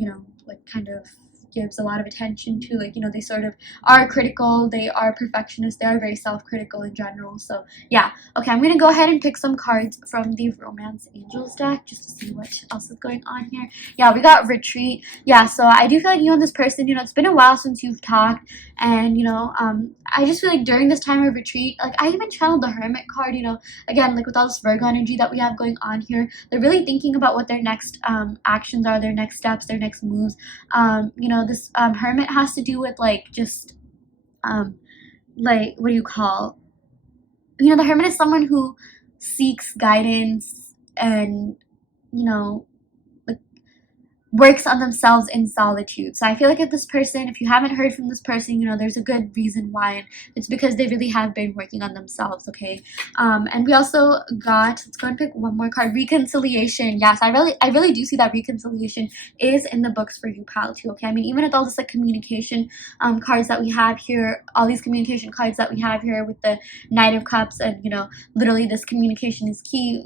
like kind of gives a lot of attention to. Like, they sort of are critical, they are perfectionists, they are very self-critical in general. So yeah, okay, I'm gonna go ahead and pick some cards from the Romance Angels deck just to see what else is going on here. Yeah, we got Retreat. Yeah, so I do feel like you and this person, it's been a while since you've talked, and I just feel like during this time of retreat, like I even channeled the Hermit card. Again, like with all this Virgo energy that we have going on here, they're really thinking about what their next actions are, their next steps, their next moves. This Hermit has to do with like just like, what do you call, the Hermit is someone who seeks guidance and works on themselves in solitude. So I feel like if you haven't heard from this person, there's a good reason why, and it's because they really have been working on themselves. Okay, and we also got, let's go and pick one more card, Reconciliation. Yes, I really do see that reconciliation is in the books for you, pal, too. Okay, I mean, even with all this like communication cards that we have here, all these communication cards that we have here with the Knight of Cups, and literally this communication is key.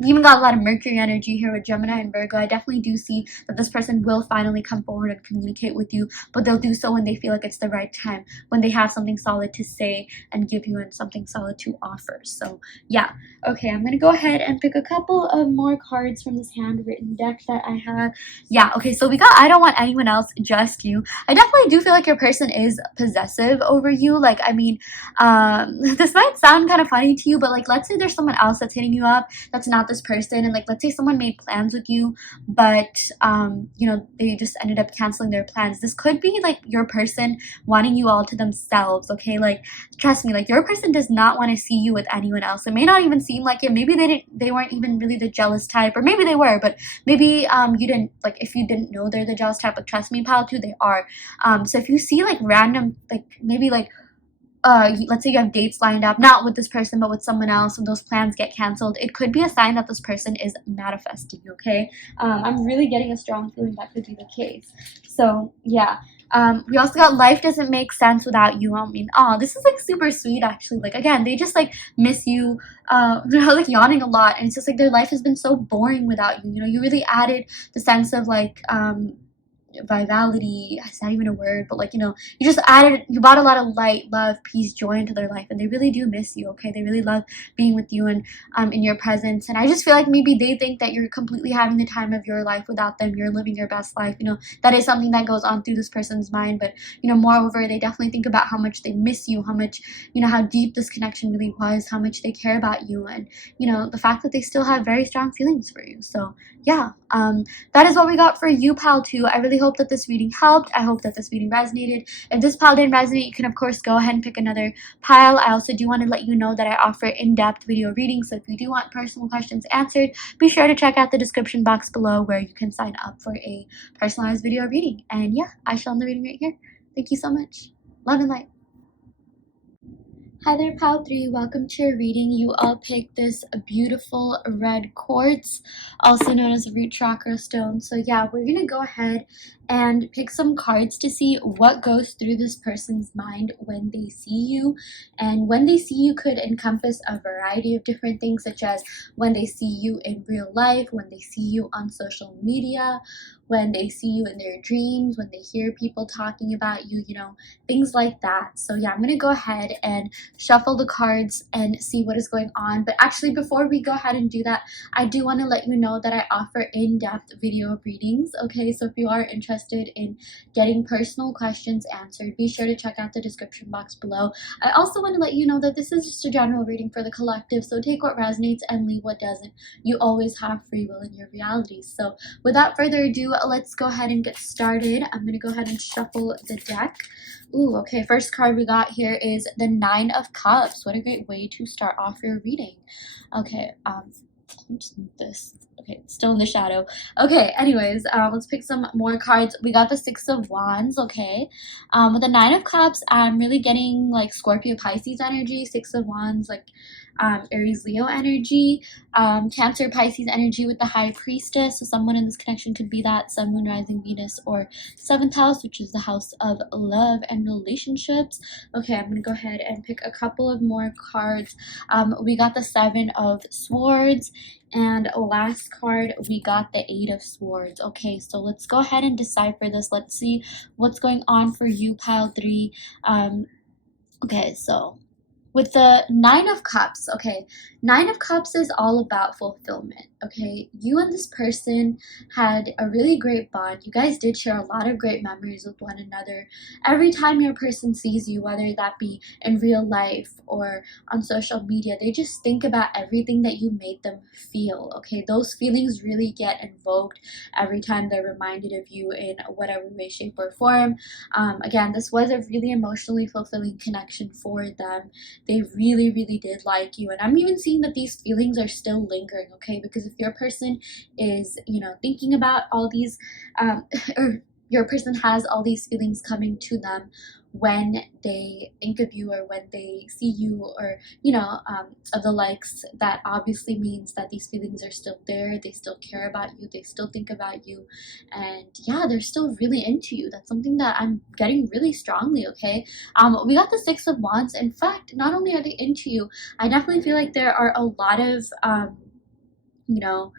We even got a lot of Mercury energy here with Gemini and Virgo. I definitely do see that this person will finally come forward and communicate with you, but they'll do so when they feel like it's the right time, when they have something solid to say and give you, and something solid to offer. So yeah, okay, I'm gonna go ahead and pick a couple of more cards from this handwritten deck that I have. Yeah, okay, so we got I Don't Want Anyone Else, Just You. I definitely do feel like your person is possessive over you. Like, I mean, this might sound kind of funny to you, but like, let's say there's someone else that's hitting you up that's not this person, and like, let's say someone made plans with you, but they just ended up canceling their plans. This could be like your person wanting you all to themselves. Okay, like, trust me, like your person does not want to see you with anyone else. It may not even seem like it. Maybe they weren't even really the jealous type, or maybe they were, but maybe you didn't, like, if you didn't know they're the jealous type, like, trust me, pal, too, they are. So if you see like random, like maybe like let's say you have dates lined up, not with this person, but with someone else, and those plans get canceled, it could be a sign that this person is manifesting, okay? I'm really getting a strong feeling that could be the case. So, yeah. We also got Life Doesn't Make Sense Without You. I mean, oh, this is like super sweet, actually. Like, again, they just like miss you. They're like yawning a lot, and it's just like their life has been so boring without you. You really added the sense of like, vitality, it's not even a word, but like, you just brought a lot of light, love, peace, joy into their life, and they really do miss you. Okay, they really love being with you and in your presence. And I just feel like maybe they think that you're completely having the time of your life without them. You're living your best life. That is something that goes on through this person's mind. But moreover, they definitely think about how much they miss you, how much, how deep this connection really was, how much they care about you, and the fact that they still have very strong feelings for you. So yeah, that is what we got for you, pal, too. I really really hope that this reading helped. I hope that this reading resonated. If this pile didn't resonate, you can of course go ahead and pick another pile. I also do want to let you know that I offer in-depth video readings, so if you do want personal questions answered, be sure to check out the description box below where you can sign up for a personalized video reading. And yeah, I shall end the reading right here. Thank you so much. Love and light. Hi there, Pile 3. Welcome to your reading. You all picked this beautiful red quartz, also known as a root chakra stone. So yeah, we're going to go ahead and pick some cards to see what goes through this person's mind when they see you. And when they see you could encompass a variety of different things, such as when they see you in real life, when they see you on social media, when they see you in their dreams, when they hear people talking about you, you know, things like that. So yeah, I'm going to go ahead and shuffle the cards and see what is going on. But actually, before we go ahead and do that, I do want to let you know that I offer in-depth video readings. Okay, so if you are interested in getting personal questions answered, be sure to check out the description box below. I also want to let you know that this is just a general reading for the collective, so take what resonates and leave what doesn't. You always have free will in your reality. So without further ado, let's go ahead and get started. I'm going to go ahead and shuffle the deck. Ooh, okay, first card we got here is the Nine of Cups. What a great way to start off your reading. Okay, let me just move this. Okay, it's still in the shadow. Okay, anyways, let's pick some more cards. We got the Six of Wands, okay. With the Nine of Cups, I'm really getting like Scorpio Pisces energy. Six of Wands, like Aries Leo energy, Cancer Pisces energy with the High Priestess. So someone in this connection could be that Sun, Moon, Rising, Venus, or 7th house, which is the house of love and relationships. Okay, I'm gonna go ahead and pick a couple of more cards. We got the Seven of Swords, and last card we got the Eight of Swords. Okay, so let's go ahead and decipher this. Let's see what's going on for you, Pile 3. Okay, so with the Nine of Cups, okay, Nine of Cups is all about fulfillment, okay? You and this person had a really great bond. You guys did share a lot of great memories with one another. Every time your person sees you, whether that be in real life or on social media, they just think about everything that you made them feel, okay? Those feelings really get invoked every time they're reminded of you in whatever way, shape, or form. Again, this was a really emotionally fulfilling connection for them. They really, really did like you. And I'm even seeing that these feelings are still lingering, okay? Because if your person is, you know, thinking about all these, or your person has all these feelings coming to them when they think of you or when they see you, or you know, of the likes, that obviously means that these feelings are still there. They still care about you, they still think about you, and yeah, they're still really into you. That's something that I'm getting really strongly, okay? We got the Six of Wands. In fact, not only are they into you, I definitely feel like there are a lot of you know,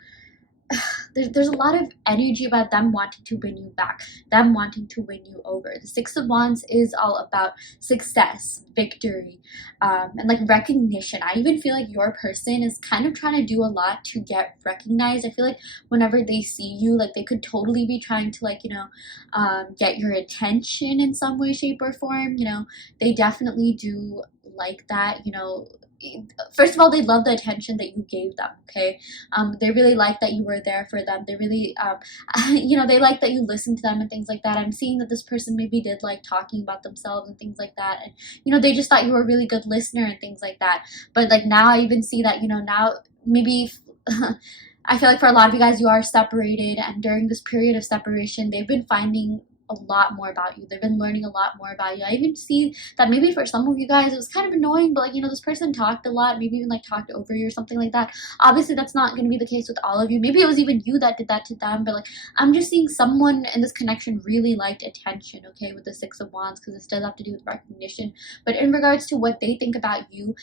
there's a lot of energy about them wanting to win you back, them wanting to win you over. The Six of Wands is all about success, victory, and like recognition. I even feel like your person is kind of trying to do a lot to get recognized. I feel like whenever they see you, like they could totally be trying to, like, you know, get your attention in some way, shape, or form. You know, they definitely do like that, you know. First of all, they love the attention that you gave them, okay? They really like that you were there for them. They really, you know, they like that you listened to them and things like that. I'm seeing that this person maybe did like talking about themselves and things like that. And, you know, they just thought you were a really good listener and things like that. But like now I even see that, you know, now maybe I feel like for a lot of you guys, you are separated. And during this period of separation, they've been finding a lot more about you. They've been learning a lot more about you. I even see that maybe for some of you guys it was kind of annoying, but like, you know, this person talked a lot, maybe even like talked over you or something like that. Obviously that's not going to be the case with all of you. Maybe it was even you that did that to them, but like I'm just seeing someone in this connection really liked attention, okay, with the Six of Wands, because this does have to do with recognition. But in regards to what they think about you,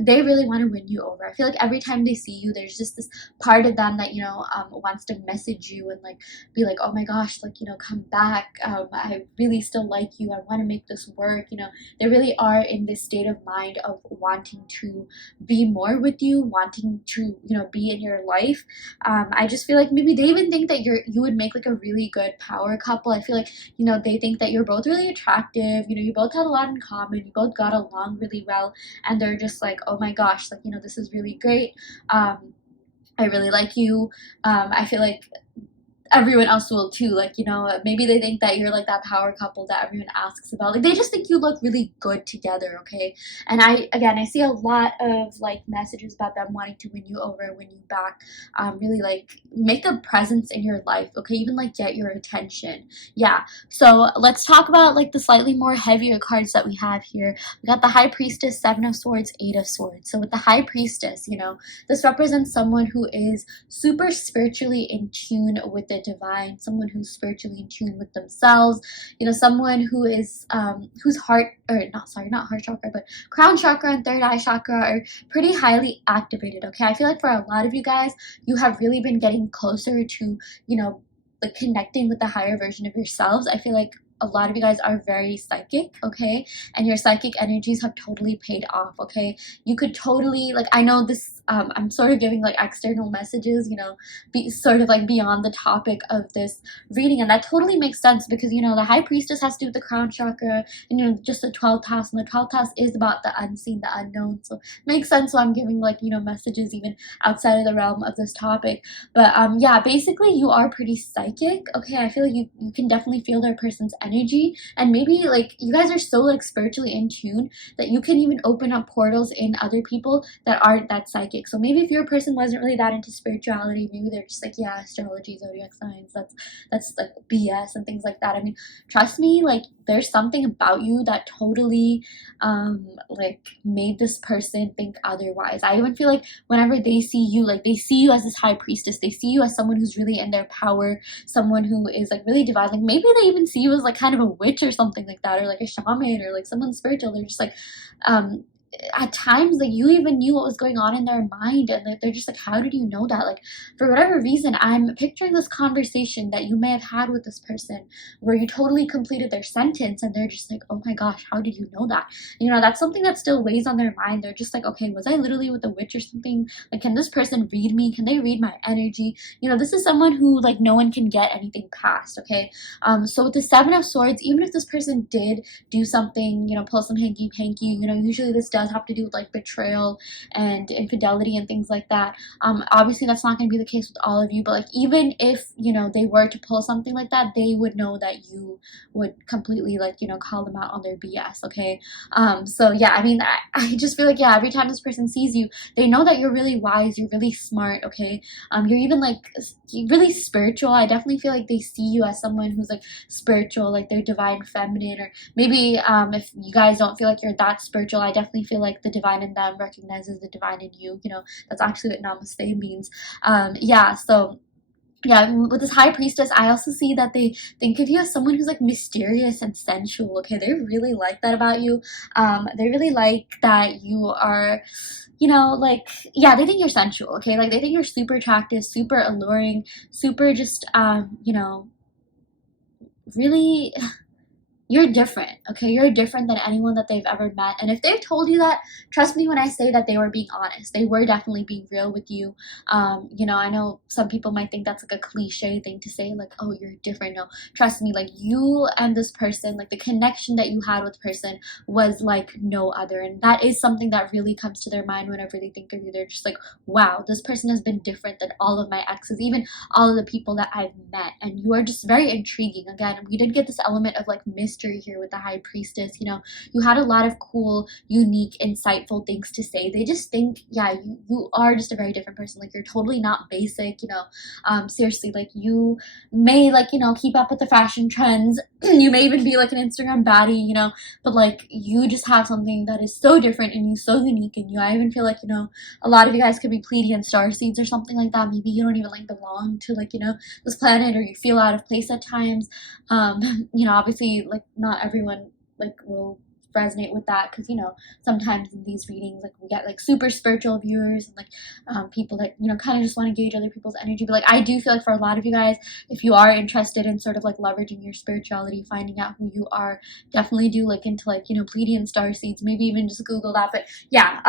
they really want to win you over. I feel like every time they see you, there's just this part of them that, you know, wants to message you and like be like, oh my gosh, like, you know, come back. I really still like you. I want to make this work. You know, they really are in this state of mind of wanting to be more with you, wanting to, you know, be in your life. I just feel like maybe they even think that you would make like a really good power couple. I feel like, you know, they think that you're both really attractive. You know, you both had a lot in common. You both got along really well, and they're just like, oh my gosh, like, you know, this is really great. I really like you. I feel like everyone else will too. Like, you know, maybe they think that you're like that power couple that everyone asks about. Like, they just think you look really good together, okay? And I see a lot of like messages about them wanting to win you over, win you back, really like make a presence in your life, okay? Even like get your attention. Yeah. So let's talk about like the slightly more heavier cards that we have here. We got the High Priestess, Seven of Swords, Eight of Swords. So with the High Priestess, you know, this represents someone who is super spiritually in tune with the divine, someone who's spiritually in tune with themselves, you know, someone who is whose heart, or not heart chakra, but crown chakra and third eye chakra are pretty highly activated, okay? I feel like for a lot of you guys, you have really been getting closer to, you know, like connecting with the higher version of yourselves. I feel like a lot of you guys are very psychic, okay? And your psychic energies have totally paid off, okay? You could totally, like, I know this, I'm sort of giving like external messages, you know, sort of like beyond the topic of this reading, and that totally makes sense because, you know, the High Priestess has to do with the crown chakra, and, you know, just the 12th house, and the 12th house is about the unseen, the unknown, so it makes sense why I'm giving like, you know, messages even outside of the realm of this topic. But yeah, basically you are pretty psychic, okay? I feel like you can definitely feel their person's energy, and maybe like you guys are so like spiritually in tune that you can even open up portals in other people that aren't that psychic. So maybe if your person wasn't really that into spirituality, maybe they're just like, yeah, astrology, zodiac signs, that's like BS and things like that. I mean, trust me, like there's something about you that totally like made this person think otherwise. I even feel like whenever they see you, like they see you as this High Priestess, they see you as someone who's really in their power, someone who is like really divine. Like maybe they even see you as like kind of a witch or something like that, or like a shaman, or like someone spiritual. They're just like at times like you even knew what was going on in their mind, and they're just like, how did you know that? Like for whatever reason, I'm picturing this conversation that you may have had with this person where you totally completed their sentence and they're just like, oh my gosh, how did you know that? You know, that's something that still weighs on their mind. They're just like, okay, was I literally with a witch or something? Like, can this person read me? Can they read my energy? You know, this is someone who like no one can get anything past, okay? So with the Seven of Swords, even if this person did do something, you know, pull some hanky-panky, you know, usually this does have to do with like betrayal and infidelity and things like that. Obviously that's not going to be the case with all of you, but like even if, you know, they were to pull something like that, they would know that you would completely like, you know, call them out on their BS, okay? So yeah, I mean, I just feel like, yeah, every time this person sees you, they know that you're really wise, you're really smart, okay? You're even like really spiritual. I definitely feel like they see you as someone who's like spiritual, like they're divine feminine, or maybe if you guys don't feel like you're that spiritual, I definitely feel like the divine in them recognizes the divine in you. You know, that's actually what namaste means. Yeah, so yeah, with this High Priestess, I also see that they think of you as someone who's like mysterious and sensual, okay? They really like that about you. They really like that you are, you know, like, yeah, they think you're sensual, okay? Like they think you're super attractive, super alluring, super just you know, really, you're different, okay? You're different than anyone that they've ever met. And if they've told you that, trust me when I say that they were being honest. They were definitely being real with you. You know, I know some people might think that's like a cliche thing to say, like, oh, you're different. No, trust me, like you and this person, like the connection that you had with the person was like no other. And that is something that really comes to their mind whenever they think of you. They're just like, wow, this person has been different than all of my exes, even all of the people that I've met. And you are just very intriguing. Again, we did get this element of like mystery here with the High Priestess. You know, you had a lot of cool, unique, insightful things to say. They just think, yeah, you are just a very different person. Like you're totally not basic, you know. Seriously, like you may like, you know, keep up with the fashion trends. You may even be like an Instagram baddie, you know, but like you just have something that is so different and you so unique in you. I even feel like, you know, a lot of you guys could be Pleiadian star seeds or something like that. Maybe you don't even like belong to like, you know, this planet, or you feel out of place at times. You know, obviously like not everyone like will resonate with that, because, you know, sometimes in these readings like we get like super spiritual viewers and like people that, you know, kind of just want to gauge other people's energy. But like I do feel like for a lot of you guys, if you are interested in sort of like leveraging your spirituality, finding out who you are, definitely do look into like, you know, Pleiadian star seeds. Maybe even just Google that. But yeah,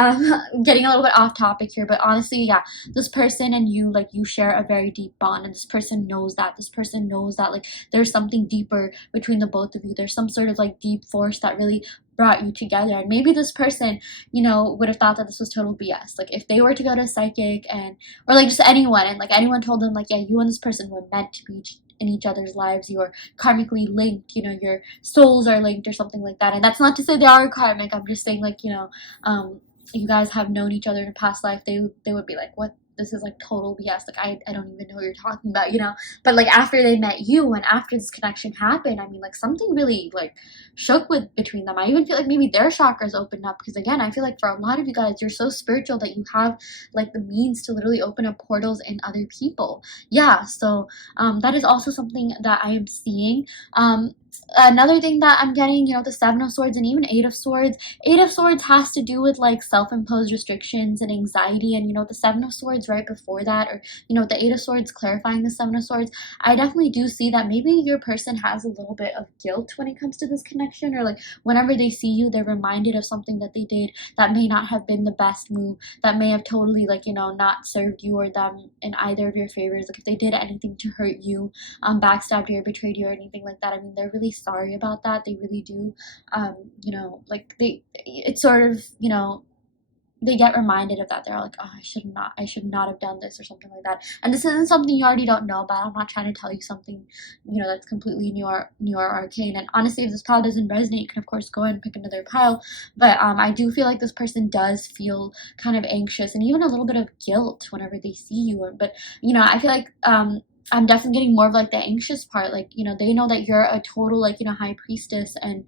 getting a little bit off topic here, but honestly, yeah, this person and you, like you share a very deep bond, and this person knows that. This person knows that like there's something deeper between the both of you. There's some sort of like deep force that really brought you together. And maybe this person, you know, would have thought that this was total BS. Like if they were to go to a psychic, and or like just anyone, and like anyone told them like, yeah, you and this person were meant to be in each other's lives, you are karmically linked, you know, your souls are linked or something like that. And that's not to say they are karmic. I'm just saying, like, you know, you guys have known each other in a past life, they would be like, what, this is like total BS. Like I don't even know what you're talking about, you know. But like after they met you and after this connection happened, I mean, like something really like shook with between them. I even feel like maybe their chakras opened up, because again, I feel like for a lot of you guys, you're so spiritual that you have like the means to literally open up portals in other people. Yeah, so that is also something that I am seeing. Another thing that I'm getting, you know, the Seven of Swords and even Eight of Swords. Eight of Swords has to do with like self-imposed restrictions and anxiety, and you know, the Seven of Swords right before that, or you know, the Eight of Swords clarifying the Seven of Swords. I definitely do see that maybe your person has a little bit of guilt when it comes to this connection, or like whenever they see you, they're reminded of something that they did that may not have been the best move, that may have totally, like, you know, not served you or them in either of your favors. Like if they did anything to hurt you, backstabbed you or betrayed you or anything like that, I mean, they're really sorry about that. They really do. You know, like it's sort of, you know, they get reminded of that. They're like, oh, I should not have done this or something like that. And this isn't something you already don't know about. I'm not trying to tell you something, you know, that's completely new or arcane. And honestly, if this pile doesn't resonate, you can of course go ahead and pick another pile. But I do feel like this person does feel kind of anxious and even a little bit of guilt whenever they see you. But you know, I feel like I'm definitely getting more of like the anxious part. Like, you know, they know that you're a total, like, you know, high priestess, and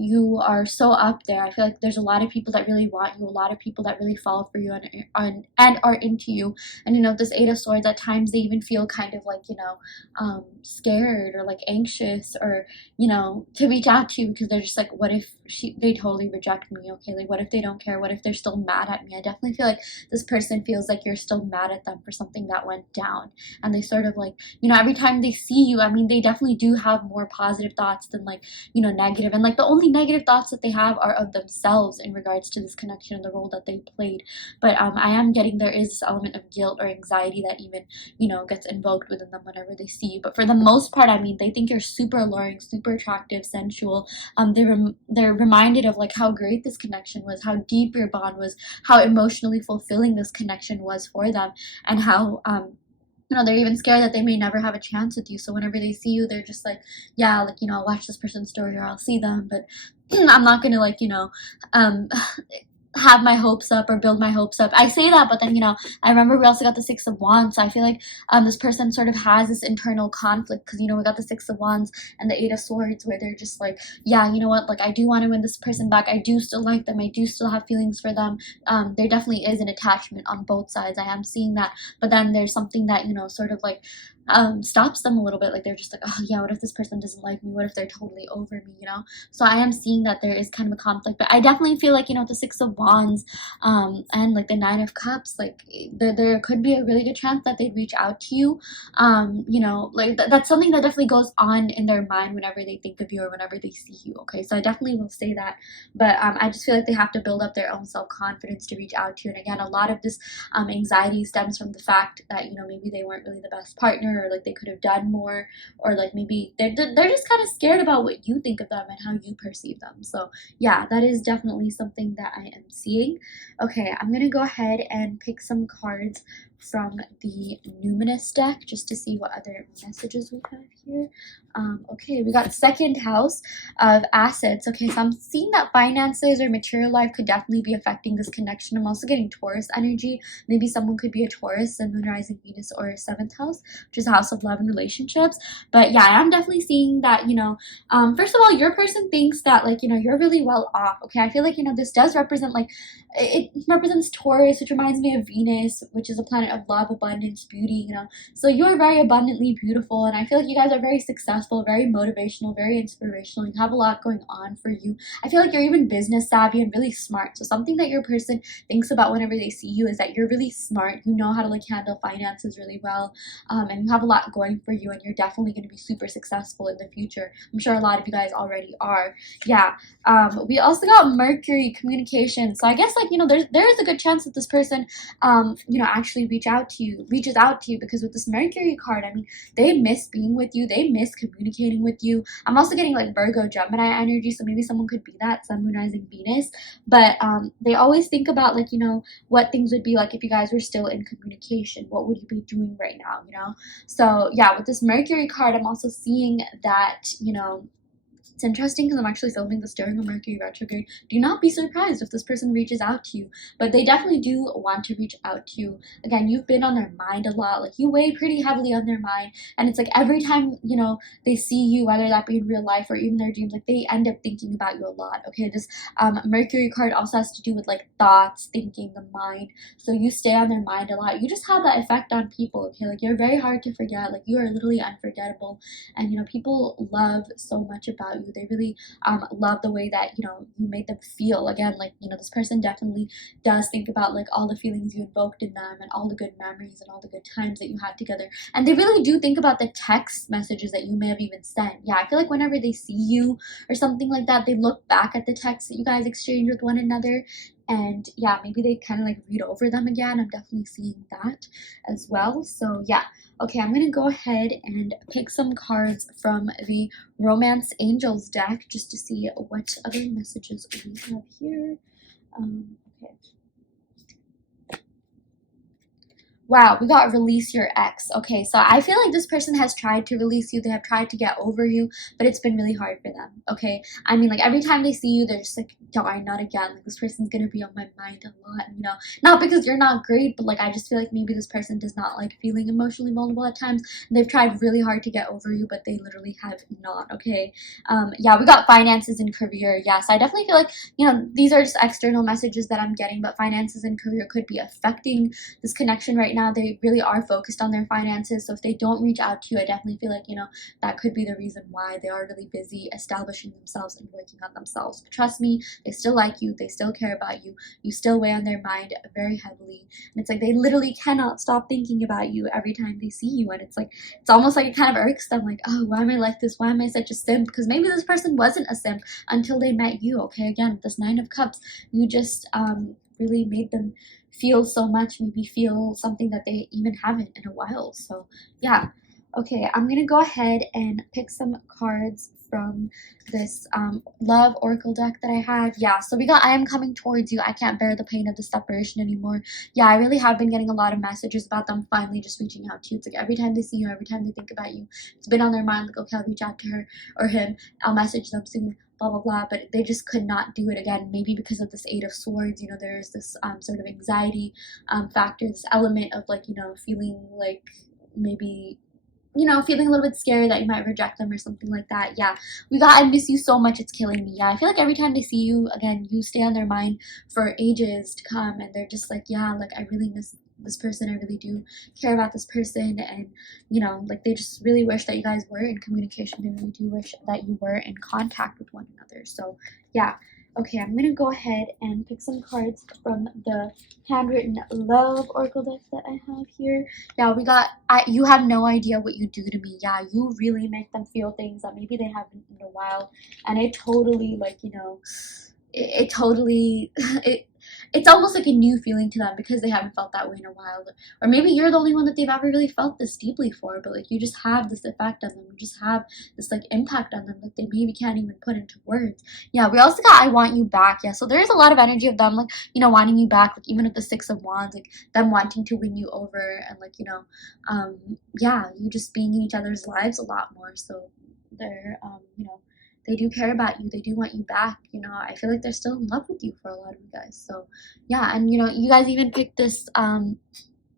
you are so up there. I feel like there's a lot of people that really want you, a lot of people that really fall for you and are into you. And you know, this Eight of Swords, at times they even feel kind of like, you know, scared or like anxious, or you know, to reach out to you, because they're just like, what if they totally reject me? Okay, like what if they don't care? What if they're still mad at me? I definitely feel like this person feels like you're still mad at them for something that went down, and they sort of like, you know, every time they see you, I mean, they definitely do have more positive thoughts than like, you know, negative. And like the only negative thoughts that they have are of themselves in regards to this connection and the role that they played. But I am getting there is this element of guilt or anxiety that even, you know, gets invoked within them whenever they see you. But for the most part, I mean, they think you're super alluring, super attractive, sensual. They're reminded of like how great this connection was, how deep your bond was, how emotionally fulfilling this connection was for them, and how you know, they're even scared that they may never have a chance with you. So whenever they see you, they're just like, yeah, like, you know, I'll watch this person's story or I'll see them, but I'm not gonna, like, you know, have my hopes up or build my hopes up. I say that, but then, you know, I remember we also got the Six of Wands. So I feel like this person sort of has this internal conflict, because, you know, we got the Six of Wands and the Eight of Swords, where they're just like, yeah, you know what, like, I do want to win this person back. I do still like them. I do still have feelings for them. There definitely is an attachment on both sides. I am seeing that. But then there's something that, you know, sort of like stops them a little bit. Like they're just like, oh yeah, what if this person doesn't like me? What if they're totally over me, you know? So I am seeing that there is kind of a conflict. But I definitely feel like, you know, the Six of Wands and like the Nine of Cups, like there could be a really good chance that they'd reach out to you. You know, like that's something that definitely goes on in their mind whenever they think of you or whenever they see you. Okay, so I definitely will say that. But I just feel like they have to build up their own self-confidence to reach out to you. And again, a lot of this anxiety stems from the fact that, you know, maybe they weren't really the best partner, or like they could have done more, or like maybe they're just kind of scared about what you think of them and how you perceive them. So yeah, that is definitely something that I am seeing. Okay, I'm gonna go ahead and pick some cards from the Numinous deck just to see what other messages we have here. Okay, we got second house of assets. Okay, so I'm seeing that finances or material life could definitely be affecting this connection. I'm also getting Taurus energy. Maybe someone could be a Taurus, and Moon, Rising, Venus, or a seventh house, which is a house of love and relationships. But yeah, I'm definitely seeing that, you know, first of all, your person thinks that, like, you know, you're really well off. Okay, I feel like, you know, this does represent, like, it represents Taurus, which reminds me of Venus, which is a planet of love, abundance, beauty, you know. So you are very abundantly beautiful, and I feel like you guys are very successful, very motivational, very inspirational. You have a lot going on for you. I feel like you're even business savvy and really smart. So something that your person thinks about whenever they see you is that you're really smart. You know how to like handle finances really well, and you have a lot going for you, and you're definitely going to be super successful in the future. I'm sure a lot of you guys already are. Yeah. We also got Mercury, communication. So I guess, like, you know, there is a good chance that this person you know, actually reaches reaches out to you, because with this Mercury card, I mean, they miss being with you, they miss communicating with you. I'm also getting like Virgo, Gemini energy, so maybe someone could be that, Sun, Moon, Rising, Venus. But they always think about, like, you know, what things would be like if you guys were still in communication. What would you be doing right now, you know? So yeah, with this Mercury card, I'm also seeing that, you know, it's interesting because I'm actually filming this during a Mercury retrograde. Do not be surprised if this person reaches out to you, but they definitely do want to reach out to you. Again, you've been on their mind a lot. Like, you weigh pretty heavily on their mind, and it's like every time, you know, they see you, whether that be in real life or even their dreams, like, they end up thinking about you a lot. Okay, this Mercury card also has to do with like thoughts, thinking, the mind. So you stay on their mind a lot. You just have that effect on people. Okay, like, you're very hard to forget. Like, you are literally unforgettable, and you know, people love so much about you. They really love the way that, you know, you made them feel. Again, like, you know, this person definitely does think about like all the feelings you invoked in them and all the good memories and all the good times that you had together. And they really do think about the text messages that you may have even sent. Yeah, I feel like whenever they see you or something like that, they look back at the texts that you guys exchanged with one another, and yeah, maybe they kind of like read over them again. I'm definitely seeing that as well. So yeah, okay, I'm gonna go ahead and pick some cards from the Romance Angels deck just to see what other messages we have here. Okay. Wow, we got release your ex. Okay, so I feel like this person has tried to release you. They have tried to get over you, but it's been really hard for them. Okay, I mean, like, every time they see you, they're just like, darn, not again. Like, this person's gonna be on my mind a lot, you know? Not because you're not great, but like, I just feel like maybe this person does not like feeling emotionally vulnerable at times. And they've tried really hard to get over you, but they literally have not. Okay, yeah, we got finances and career. Yes, I definitely feel like, you know, these are just external messages that I'm getting, but finances and career could be affecting this connection right now. They really are focused on their finances, so if they don't reach out to you, I definitely feel like, you know, that could be the reason why. They are really busy establishing themselves and working on themselves. But trust me, they still like you, they still care about you, you still weigh on their mind very heavily, and it's like they literally cannot stop thinking about you every time they see you. And it's like, it's almost like it kind of irks them, like, oh, why am I like this, why am I such a simp? Because maybe this person wasn't a simp until they met you. Okay, again, with this Nine of Cups, you just really made them feel so much, maybe feel something that they even haven't in a while. So yeah, okay, I'm gonna go ahead and pick some cards from this love oracle deck that I had. Yeah, so we got I am coming towards you, I can't bear the pain of the separation anymore. Yeah, I really have been getting a lot of messages about them finally just reaching out to you. It's like every time they see you, every time they think about you, it's been on their mind, like, okay, I'll reach out to her or him, I'll message them soon, blah blah blah. But they just could not do it. Again, maybe because of this Eight of Swords, you know, there's this sort of anxiety factor, this element of, like, you know, feeling like maybe, you know, feeling a little bit scared that you might reject them or something like that. Yeah, we got I miss you so much, it's killing me. Yeah, I feel like every time they see you, again, you stay on their mind for ages to come, and they're just like, yeah, like, I really miss this person, I really do care about this person. And you know, like, they just really wish that you guys were in communication. They really do wish that you were in contact with one another. So yeah, okay, I'm gonna go ahead and pick some cards from the handwritten love oracle deck that I have here. Yeah, we got you have no idea what you do to me. Yeah, you really make them feel things that maybe they haven't in a while, and it totally, like, you know, it totally it's almost like a new feeling to them because they haven't felt that way in a while. Or maybe you're the only one that they've ever really felt this deeply for, but like, you just have this effect on them, you just have this like impact on them that they maybe can't even put into words. Yeah, we also got I want you back. Yeah, so there's a lot of energy of them, like, you know, wanting you back, like, even with the Six of Wands, like, them wanting to win you over, and like, you know, yeah, you just being in each other's lives a lot more. So they're you know, they do care about you, they do want you back. You know, I feel like they're still in love with you for a lot of you guys. So yeah, and you know, you guys even picked this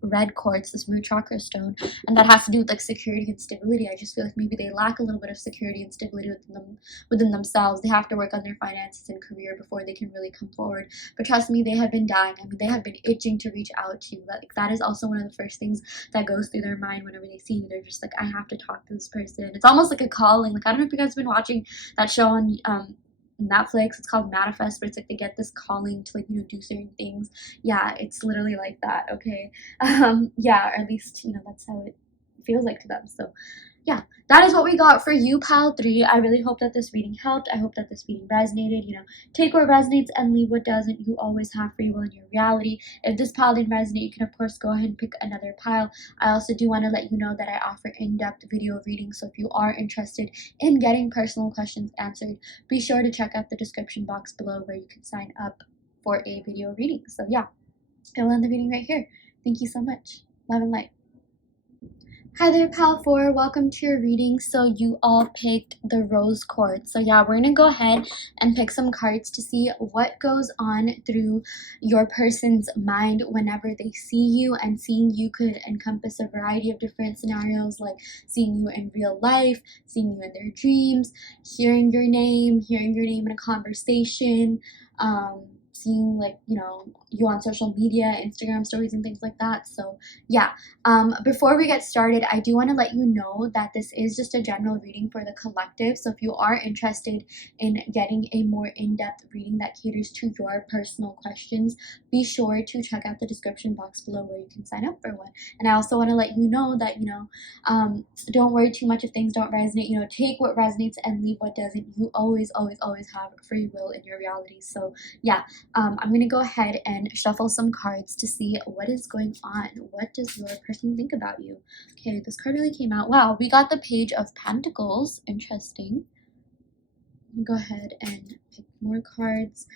red quartz, this root chakra stone, and that has to do with like security and stability. I just feel like maybe they lack a little bit of security and stability within themselves. They have to work on their finances and career before they can really come forward. But trust me, they have been dying. I mean, they have been itching to reach out to you. That is also one of the first things that goes through their mind whenever they see you. They're just like, I have to talk to this person. It's almost like a calling. Like, I don't know if you guys have been watching that show on Netflix, it's called Manifest, but it's like they get this calling to, like, you know, do certain things. Yeah, it's literally like that. Okay, yeah, or at least, you know, that's how it feels like to them. So yeah, that is what we got for you, pile 3. I really hope that this reading helped. I hope that this reading resonated. Take what resonates and leave what doesn't. You always have free will in your reality. If this pile didn't resonate, you can of course go ahead and pick another pile. I also do want to let you know that I offer in-depth video readings, so if you are interested in getting personal questions answered, be sure to check out the description box below where you can sign up for a video reading. So yeah, I will end the reading right here. Thank you so much. Love and light. Hi there, pal 4. Welcome to your reading. So you all picked the rose quartz. So yeah, we're gonna go ahead and pick some cards to see what goes on through your person's mind whenever they see you. And seeing you could encompass a variety of different scenarios, like seeing you in real life, seeing you in their dreams, hearing your name in a conversation, seeing you on social media, Instagram stories and things like that. So yeah, before we get started, I do want to let you know that this is just a general reading for the collective. So if you are interested in getting a more in-depth reading that caters to your personal questions, be sure to check out the description box below where you can sign up for one. And I also want to let you know that don't worry too much if things don't resonate. Take what resonates and leave what doesn't. You always have free will in your reality. So yeah, I'm gonna go ahead and shuffle some cards to see what is going on. What does your person think about you? Okay, this card really came out. Wow, we got the Page of Pentacles. Interesting. Go ahead and pick more cards.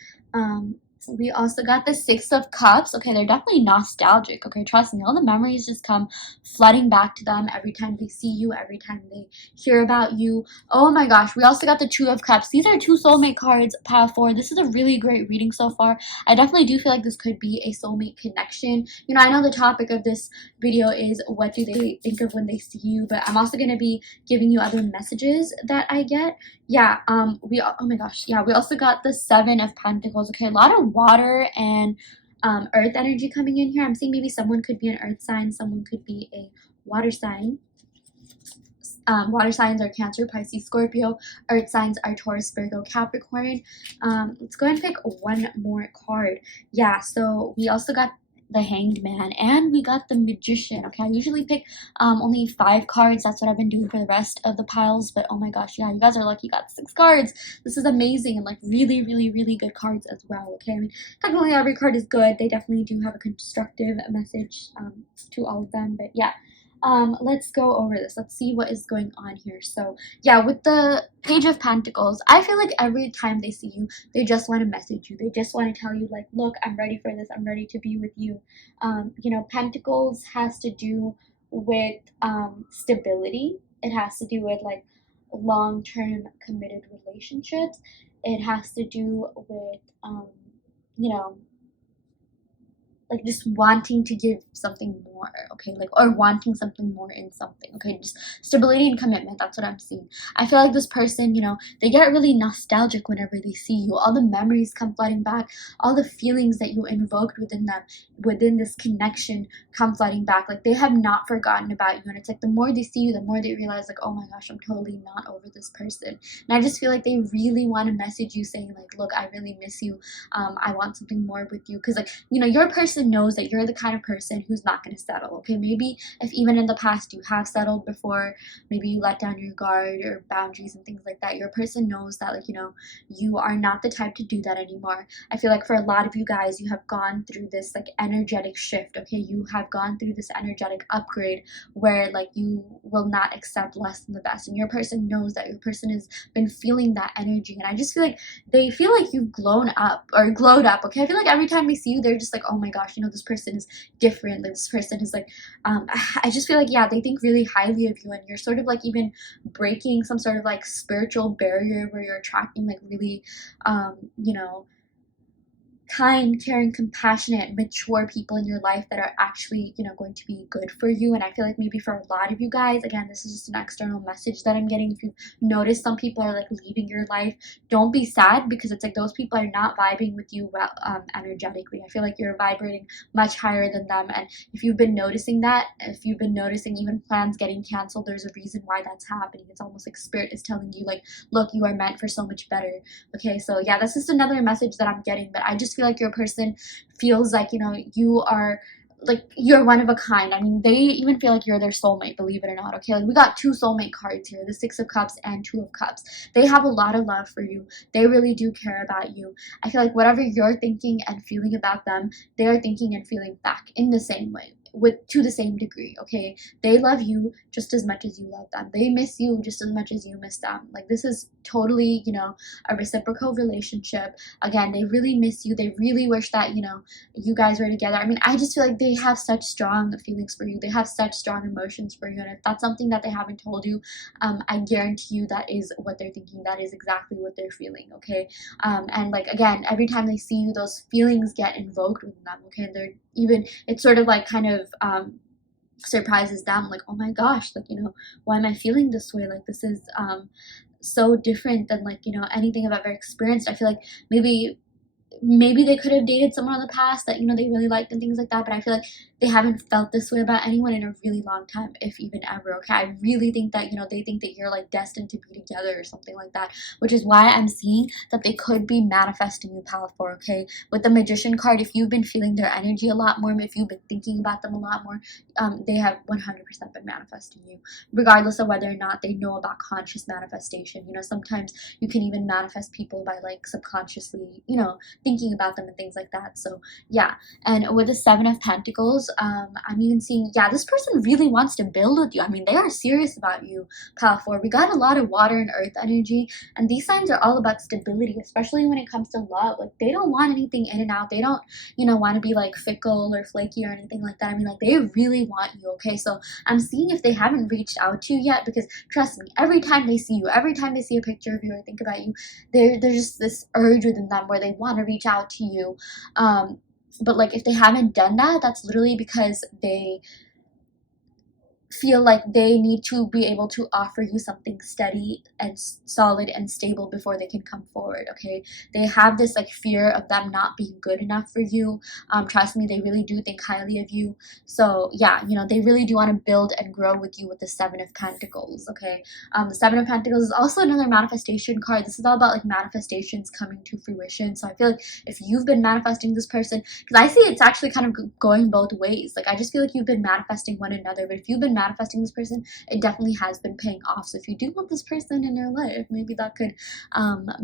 We also got the Six of Cups. Okay, they're definitely nostalgic. Okay, trust me, all the memories just come flooding back to them every time they see you, every time they hear about you. Oh my gosh, we also got the Two of Cups. These are 2 soulmate cards, pile 4. This is a really great reading so far. I definitely do feel like this could be a soulmate connection. I know the topic of this video is what do they think of when they see you, but I'm also going to be giving you other messages that I get. Yeah, oh my gosh, yeah, we also got the Seven of Pentacles. Okay, a lot of water and earth energy coming in here. I'm seeing maybe someone could be an earth sign, someone could be a water sign. Water signs are Cancer, Pisces, Scorpio. Earth signs are Taurus, Virgo, Capricorn. Let's go ahead and pick one more card. Yeah, so we also got the Hanged Man and we got the Magician. Okay, I usually pick only 5 cards. That's what I've been doing for the rest of the piles, but oh my gosh, yeah, you guys are lucky you got 6 cards. This is amazing, and like really good cards as well. Okay, I mean, technically every card is good. They definitely do have a constructive message to all of them, but yeah, let's go over this. Let's see what is going on here. So yeah, with the Page of Pentacles, I feel like every time they see you, they just want to message you. They just want to tell you, like, look, I'm ready for this. I'm ready to be with you. Pentacles has to do with stability. It has to do with like long-term committed relationships. It has to do with you know like just wanting to give something more, okay, like, or wanting something more in something, okay, just stability and commitment. That's what I'm seeing. I feel like this person, they get really nostalgic whenever they see you. All the memories come flooding back, all the feelings that you invoked within them, within this connection, come flooding back. Like, they have not forgotten about you, and it's like the more they see you, the more they realize, like, oh my gosh, I'm totally not over this person. And I just feel like they really want to message you saying, like, look, I really miss you. I want something more with you, because like, your person knows that you're the kind of person who's not going to settle. Okay, maybe if even in the past you have settled before, maybe you let down your guard or boundaries and things like that, your person knows that, like, you are not the type to do that anymore. I feel like for a lot of you guys, you have gone through this like energetic shift. Okay, you have gone through this energetic upgrade where like you will not accept less than the best, and your person knows that. Your person has been feeling that energy, and I just feel like they feel like you've glowed up. Okay, I feel like every time they see you, they're just like, oh my gosh, this person is different. Like, this person is like, I just feel like, yeah, they think really highly of you, and you're sort of like even breaking some sort of like spiritual barrier where you're attracting like really kind, caring, compassionate, mature people in your life that are actually, going to be good for you. And I feel like maybe for a lot of you guys, again, this is just an external message that I'm getting. If you've noticed some people are like leaving your life, don't be sad, because it's like those people are not vibing with you well, energetically. I feel like you're vibrating much higher than them. And if you've been noticing that, if you've been noticing even plans getting canceled, there's a reason why that's happening. It's almost like spirit is telling you, like, look, you are meant for so much better. Okay, so yeah, that's just another message that I'm getting. But I just feel like your person feels like, you are like you're one of a kind. I mean, they even feel like you're their soulmate, believe it or not. Okay, like we got two soulmate cards here, the Six of Cups and Two of Cups. They have a lot of love for you. They really do care about you. I feel like whatever you're thinking and feeling about them, they're thinking and feeling back in the same way, with to the same degree. Okay, they love you just as much as you love them. They miss you just as much as you miss them. Like, this is totally, a reciprocal relationship. Again, they really miss you. They really wish that, you guys were together. I mean, I just feel like they have such strong feelings for you. They have such strong emotions for you. And if that's something that they haven't told you, I guarantee you that is what they're thinking. That is exactly what they're feeling. Okay. And like, again, every time they see you, those feelings get invoked with them. Okay. And they're even, it's sort of like kind of, surprises them, like, oh my gosh, like, why am I feeling this way? Like, this is so different than, like, anything I've ever experienced. I feel like maybe they could have dated someone in the past that they really liked and things like that, but I feel like they haven't felt this way about anyone in a really long time, if even ever. Okay, I really think that they think that you're like destined to be together or something like that, which is why I'm seeing that they could be manifesting you, pal. For okay, with the Magician card, if you've been feeling their energy a lot more, if you've been thinking about them a lot more, they have 100% been manifesting you, regardless of whether or not they know about conscious manifestation. Sometimes you can even manifest people by like subconsciously, thinking about them and things like that. So yeah. And with the Seven of Pentacles, I'm even seeing, yeah, this person really wants to build with you. I mean, they are serious about you, pal. For we got a lot of water and earth energy, and these signs are all about stability, especially when it comes to love. Like, they don't want anything in and out. They don't want to be like fickle or flaky or anything like that. I mean, like, they really want you. Okay, so I'm seeing if they haven't reached out to you yet, because trust me, every time they see you, every time they see a picture of you or think about you, there's just this urge within them where they want to reach out to you. But like, if they haven't done that, that's literally because they feel like they need to be able to offer you something steady and solid and stable before they can come forward. Okay, they have this like fear of them not being good enough for you. Trust me, they really do think highly of you. So yeah, they really do want to build and grow with you with the Seven of Pentacles. Okay, the Seven of Pentacles is also another manifestation card. This is all about like manifestations coming to fruition. So I feel like if you've been manifesting this person, because I see it's actually kind of going both ways. Like, I just feel like you've been manifesting one another, but if you've been manifesting this person, it definitely has been paying off. So if you do want this person in your life, maybe that could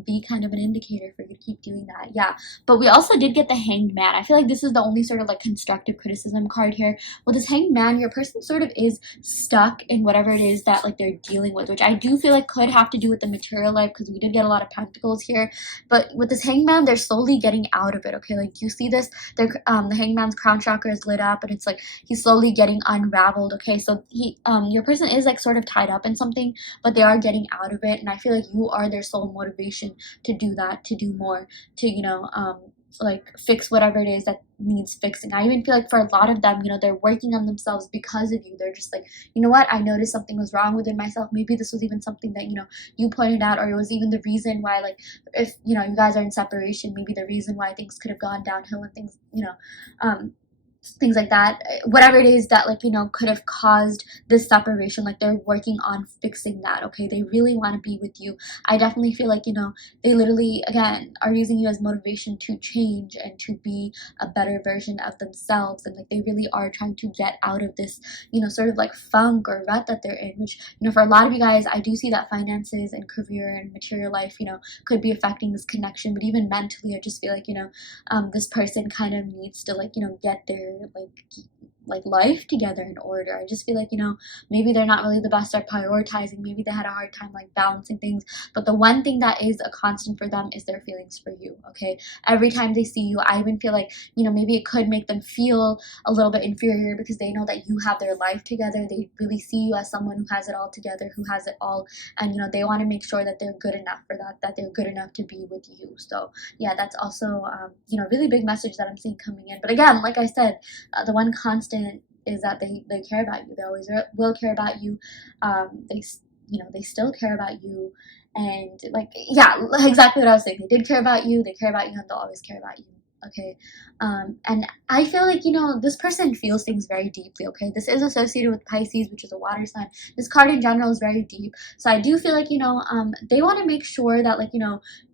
be kind of an indicator for you to keep doing that. Yeah, but we also did get the Hanged Man. I feel like this is the only sort of like constructive criticism card here. With this Hanged Man, your person sort of is stuck in whatever it is that like they're dealing with, which I do feel like could have to do with the material life, because we did get a lot of pentacles here. But with this Hanged Man, they're slowly getting out of it. Okay, like, you see this, the Hanged Man's crown chakra is lit up, and it's like he's slowly getting unraveled. Okay, so your person is like sort of tied up in something, but they are getting out of it, and I feel like you are their sole motivation to do that, to do more, to like fix whatever it is that needs fixing. I even feel like for a lot of them, they're working on themselves because of you. They're just like, you know what, I noticed something was wrong within myself. Maybe this was even something that you pointed out, or it was even the reason why, like, if you guys are in separation, maybe the reason why things could have gone downhill and things like that, whatever it is that, like, could have caused this separation. Like, they're working on fixing that. Okay, they really want to be with you. I definitely feel like they literally, again, are using you as motivation to change and to be a better version of themselves, and like, they really are trying to get out of this sort of like funk or rut that they're in, which for a lot of you guys, I do see that finances and career and material life could be affecting this connection. But even mentally, I just feel like this person kind of needs to, like, get their like life together in order. I just feel like maybe they're not really the best at prioritizing. Maybe they had a hard time like balancing things, but the one thing that is a constant for them is their feelings for you. Okay, every time they see you, I even feel like maybe it could make them feel a little bit inferior, because they know that you have their life together. They really see you as someone who has it all together, who has it all, and they want to make sure that they're good enough for that they're good enough to be with you. So yeah, that's also really big message that I'm seeing coming in. But again, like I said, the one constant is that they care about you. They always will care about you. They still care about you, and like, yeah, exactly what I was saying. They did care about you. They care about you, and they'll always care about you. Okay, and I feel like this person feels things very deeply. Okay, this is associated with Pisces, which is a water sign. This card in general is very deep, so I do feel like they want to make sure that, like,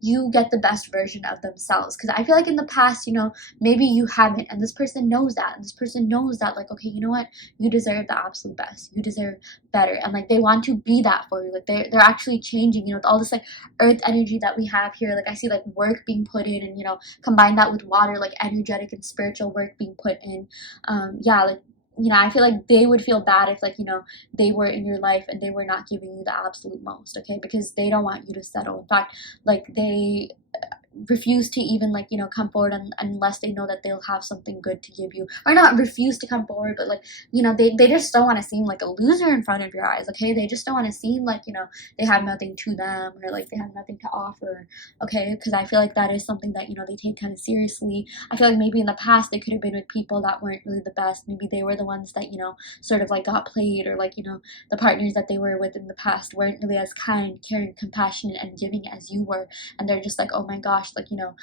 you get the best version of themselves. Because I feel like in the past, you know, maybe you haven't, and this person knows that, and this person knows that, like, okay, you know what, you deserve the absolute best, you deserve better, and like they want to be that for you. Like they're actually changing, you know, with all this like earth energy that we have here. Like I see like work being put in, and you know, combine that with water, like energetic and spiritual work being put in. Yeah, like, you know, I feel like they would feel bad if, like, you know, they were in your life and they were not giving you the absolute most, okay? Because they don't want you to settle. In fact, like, they refuse to even, like, you know, come forward unless they know that they'll have something good to give you. Or not refuse to come forward, but like, you know, they just don't want to seem like a loser in front of your eyes, okay? They just don't want to seem like, you know, they have nothing to them, or like they have nothing to offer, okay? Because I feel like that is something that, you know, they take kind of seriously. I feel like maybe in the past they could have been with people that weren't really the best. Maybe they were the ones that, you know, sort of like got played, or like, you know, the partners that they were with in the past weren't really as kind, caring, compassionate, and giving as you were. And they're just like, oh my gosh, like, you know,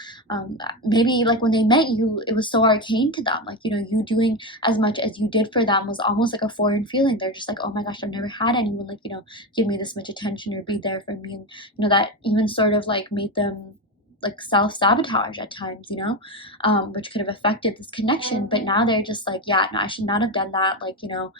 maybe like when they met you, it was so arcane to them, like, you know, you doing as much as you did for them was almost like a foreign feeling. They're just like, oh my gosh, I've never had anyone, like, you know, give me this much attention or be there for me. And you know, that even sort of like made them like self-sabotage at times, you know, which could have affected this connection. But now they're just like, yeah, no, I should not have done that. Like, you know,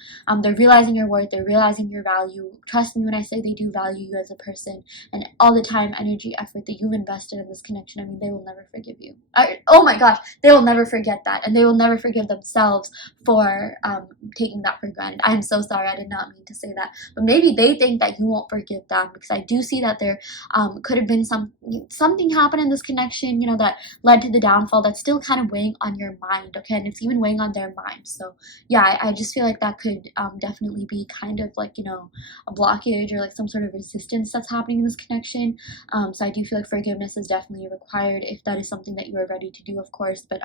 they're realizing your worth, they're realizing your value. Trust me when I say they do value you as a person, and all the time, energy, effort that you've invested in this connection. I mean, they will never forgive you. Oh my gosh, they will never forget that, and they will never forgive themselves for taking that for granted. I am so sorry, I did not mean to say that. But maybe they think that you won't forgive them, because I do see that there could have been something happened in this connection, you know, that led to the downfall, that's still kind of weighing on your mind, okay? And it's even weighing on their mind. So yeah, I just feel like that could definitely be kind of like, you know, a blockage or like some sort of resistance that's happening in this connection. So I do feel like forgiveness is definitely required if that is something that you are ready to do, of course. But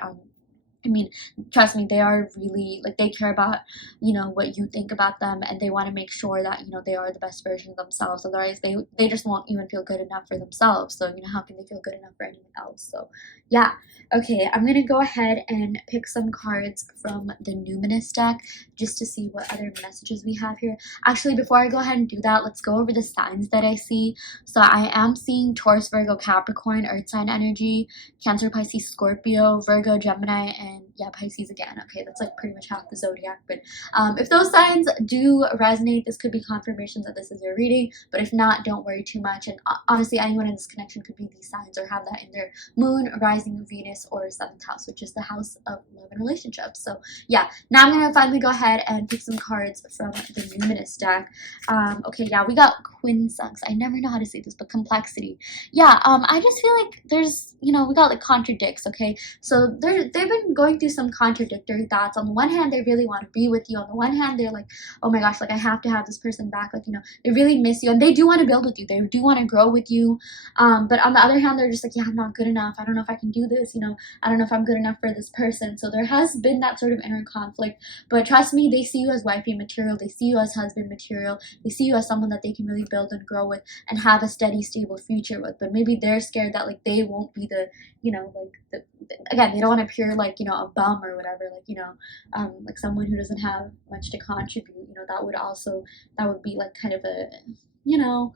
I mean, trust me, they are really, like, they care about, you know, what you think about them, and they want to make sure that, you know, they are the best version of themselves. Otherwise, they just won't even feel good enough for themselves. So, you know, how can they feel good enough for anyone else? So, yeah. Okay, I'm going to go ahead and pick some cards from the Numinous deck just to see what other messages we have here. Actually, before I go ahead and do that, let's go over the signs that I see. So, I am seeing Taurus, Virgo, Capricorn, Earth sign energy, Cancer, Pisces, Scorpio, Virgo, Gemini, and yeah, Pisces again. Okay, that's like pretty much half the zodiac. But if those signs do resonate, this could be confirmation that this is your reading. But if not, don't worry too much. And honestly, anyone in this connection could be these signs or have that in their moon, rising, Venus, or 7th house, which is the house of love and relationships. So yeah, now I'm gonna finally go ahead and pick some cards from the Numinous deck. Okay, yeah, we got quinsux. I never know how to say this, but complexity. Yeah, I just feel like there's, you know, we got like contradicts. Okay, so they've been going through some contradictory thoughts. On the one hand, they really want to be with you. On the one hand, they're like, oh my gosh, like I have to have this person back. Like, you know, they really miss you, and they do want to build with you. They do want to grow with you. But on the other hand, they're just like, yeah, I'm not good enough. I don't know if I can do this. You know, I don't know if I'm good enough for this person. So there has been that sort of inner conflict. But trust me, they see you as wifey material. They see you as husband material. They see you as someone that they can really build and grow with and have a steady, stable future with. But maybe they're scared that like they won't be the, you know, like again, they don't want to appear like, you know, a bum or whatever, like, you know, like someone who doesn't have much to contribute. You know, that would be like kind of a, you know,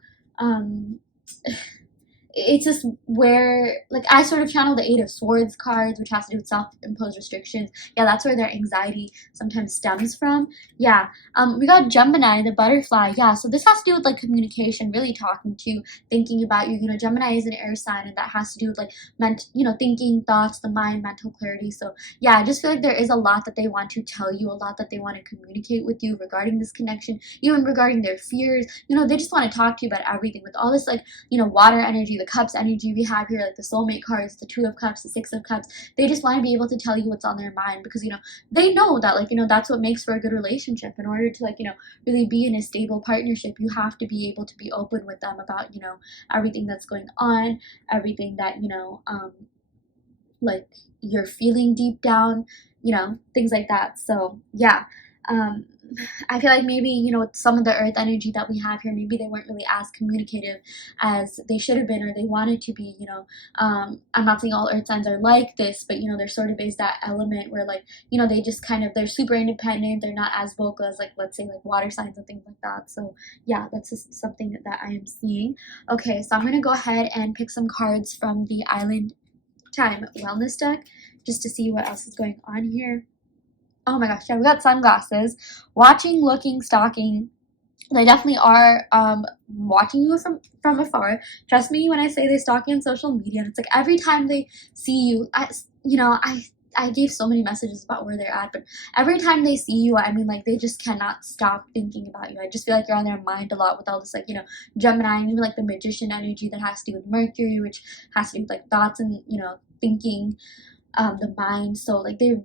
it's just where, like, I sort of channel the Eight of Swords cards, which has to do with self-imposed restrictions. Yeah, that's where their anxiety sometimes stems from. Yeah, we got Gemini, the butterfly. Yeah, so this has to do with, like, communication, really talking to, thinking about you. You know, Gemini is an air sign, and that has to do with, like, you know, thinking, thoughts, the mind, mental clarity. So, yeah, I just feel like there is a lot that they want to tell you, a lot that they want to communicate with you regarding this connection, even regarding their fears. You know, they just want to talk to you about everything with all this, like, you know, water energy, the cups energy we have here, like the soulmate cards, the Two of Cups, the Six of Cups. They just want to be able to tell you what's on their mind, because, you know, they know that, like, you know, that's what makes for a good relationship. In order to, like, you know, really be in a stable partnership, you have to be able to be open with them about, you know, everything that's going on, everything that, you know, like you're feeling deep down, you know, things like that. So yeah, I feel like maybe, you know, some of the earth energy that we have here, maybe they weren't really as communicative as they should have been or they wanted to be, you know. I'm not saying all earth signs are like this, but, you know, there sort of is that element where, like, you know, they just kind of, they're super independent. They're not as vocal as, like, let's say, like water signs and things like that. So, yeah, that's just something that I am seeing. Okay, so I'm going to go ahead and pick some cards from the Island Time Wellness deck just to see what else is going on here. Oh my gosh, yeah, we got sunglasses. Watching, looking, stalking. They definitely are watching you from afar. Trust me when I say they stalk you on social media. And it's like every time they see you, I gave so many messages about where they're at, but every time they see you, I mean, like, they just cannot stop thinking about you. I just feel like you're on their mind a lot with all this, like, you know, Gemini, and even like the magician energy that has to do with Mercury, which has to do with like thoughts and, you know, thinking, the mind. So like they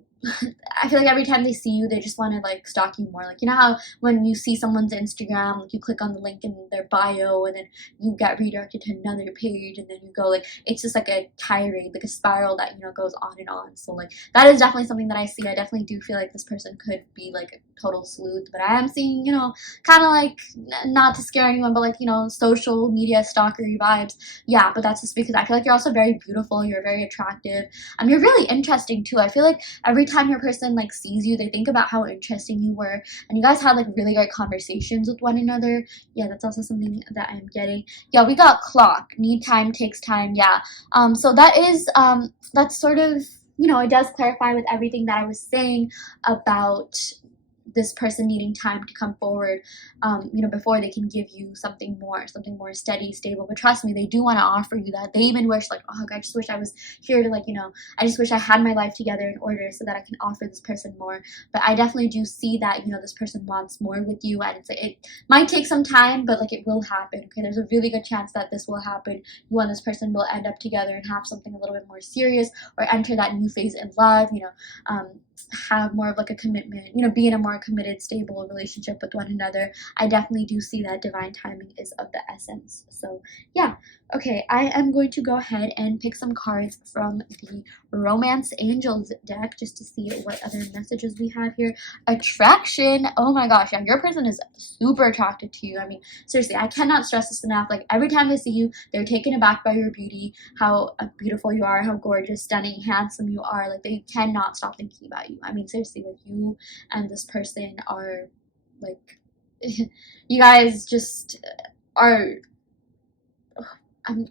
I feel like every time they see you, they just want to like stalk you more. Like, you know how when you see someone's Instagram, like you click on the link in their bio and then you get redirected to another page and then you go, like, it's just like a tirade, like a spiral that, you know, goes on and on. So like that is definitely something that I see. I definitely do feel like this person could be like a total sleuth, but I am seeing, you know, kind of like, not to scare anyone, but like, you know, social media stalkery vibes. Yeah, but that's just because I feel like you're also very beautiful. You're very attractive. You're really interesting too. I feel like every time your person like sees you, they think about how interesting you were, and you guys had like really great conversations with one another. Yeah, that's also something that I'm getting. Yeah, we got clock. Need time, takes time. Yeah. So that is that's sort of, you know, it does clarify with everything that I was saying about this person needing time to come forward, you know, before they can give you something more steady, stable. But trust me, they do want to offer you that. They even wish, like, oh, I just wish I was here to, like, you know, I just wish I had my life together in order so that I can offer this person more. But I definitely do see that, you know, this person wants more with you, and it might take some time, but like it will happen. Okay, there's a really good chance that this will happen. You and this person will end up together and have something a little bit more serious, or enter that new phase in love. You know, have more of like a commitment, you know, be in a more committed, stable relationship with one another. I definitely do see that divine timing is of the essence. So yeah, okay, I am going to go ahead and pick some cards from the Romance Angels deck just to see what other messages we have here. Attraction. Oh my gosh, yeah, your person is super attracted to you. I mean, seriously, I cannot stress this enough. Like, every time they see you, they're taken aback by your beauty, how beautiful you are, how gorgeous, stunning, handsome you are. Like, they cannot stop thinking about you. I mean, seriously, like, you and this person are like you guys just are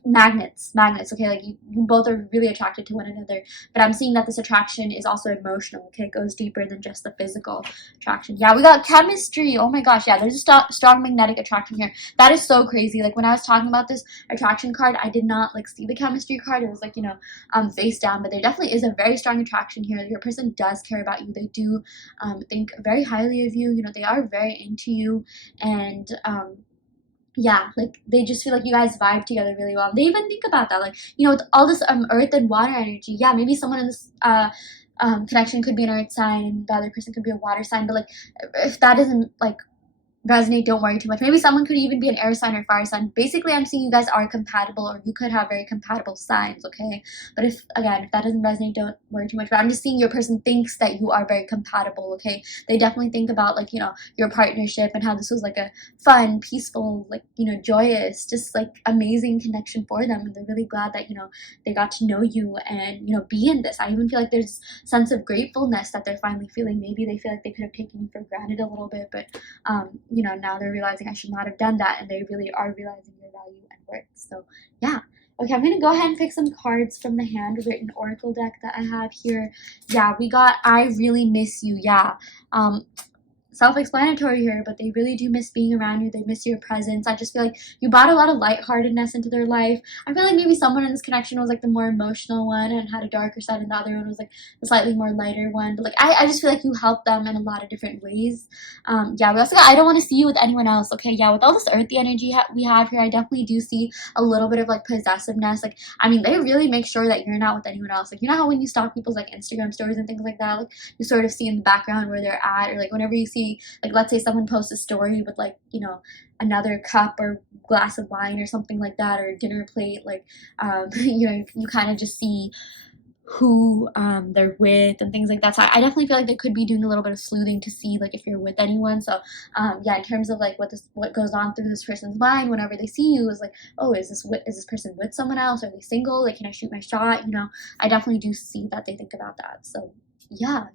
magnets, okay, like you both are really attracted to one another, but I'm seeing that this attraction is also emotional. Okay, it goes deeper than just the physical attraction. Yeah, we got chemistry. Oh my gosh, yeah, there's a strong magnetic attraction here. That is so crazy. Like, when I was talking about this attraction card, I did not like see the chemistry card. It was like, you know, face down, but there definitely is a very strong attraction here. Your person does care about you. They do think very highly of you. You know, they are very into you, and yeah, like, they just feel like you guys vibe together really well. They even think about that, like, you know, with all this earth and water energy. Yeah, maybe someone in this connection could be an earth sign and the other person could be a water sign, but like, if that isn't like resonate, don't worry too much. Maybe someone could even be an air sign or fire sign. Basically, I'm seeing you guys are compatible, or you could have very compatible signs, okay? But if that doesn't resonate, don't worry too much. But I'm just seeing your person thinks that you are very compatible, okay? They definitely think about, like, you know, your partnership and how this was like a fun, peaceful, like, you know, joyous, just like amazing connection for them. And they're really glad that, you know, they got to know you and, you know, be in this. I even feel like there's a sense of gratefulness that they're finally feeling. Maybe they feel like they could have taken you for granted a little bit, but you know, now they're realizing I should not have done that, and they really are realizing your value and worth. So yeah. Okay, I'm gonna go ahead and pick some cards from the handwritten oracle deck that I have here. Yeah, we got I really miss you. Yeah. Self-explanatory here, but they really do miss being around you. They miss your presence. I just feel like you brought a lot of lightheartedness into their life. I feel like maybe someone in this connection was like the more emotional one and had a darker side, and the other one was like the slightly more lighter one. But like, I just feel like you helped them in a lot of different ways. Yeah, we also got I don't want to see you with anyone else. Okay, yeah, with all this earthy energy we have here, I definitely do see a little bit of like possessiveness. Like, I mean, they really make sure that you're not with anyone else. Like, you know how when you stalk people's like Instagram stories and things like that, like, you sort of see in the background where they're at, or like whenever you see, like, let's say someone posts a story with, like, you know, another cup or glass of wine or something like that, or a dinner plate, like, you know, you kind of just see who they're with and things like that. So I definitely feel like they could be doing a little bit of sleuthing to see like if you're with anyone. So yeah, in terms of like what goes on through this person's mind whenever they see you is like, oh, is this person with someone else? Are they single? Like, can I shoot my shot? You know, I definitely do see that they think about that. So yeah,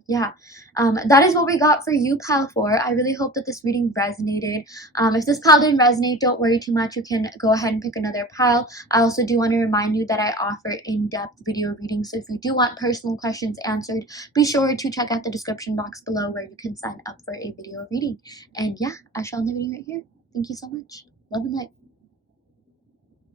that is what we got for you, pile 4. I really hope that this reading resonated. If this pile didn't resonate, don't worry too much. You can go ahead and pick another pile. I also do want to remind you that I offer in-depth video readings, so if you do want personal questions answered, be sure to check out the description box below where you can sign up for a video reading. And yeah, I shall end the video right here. Thank you so much. Love and light.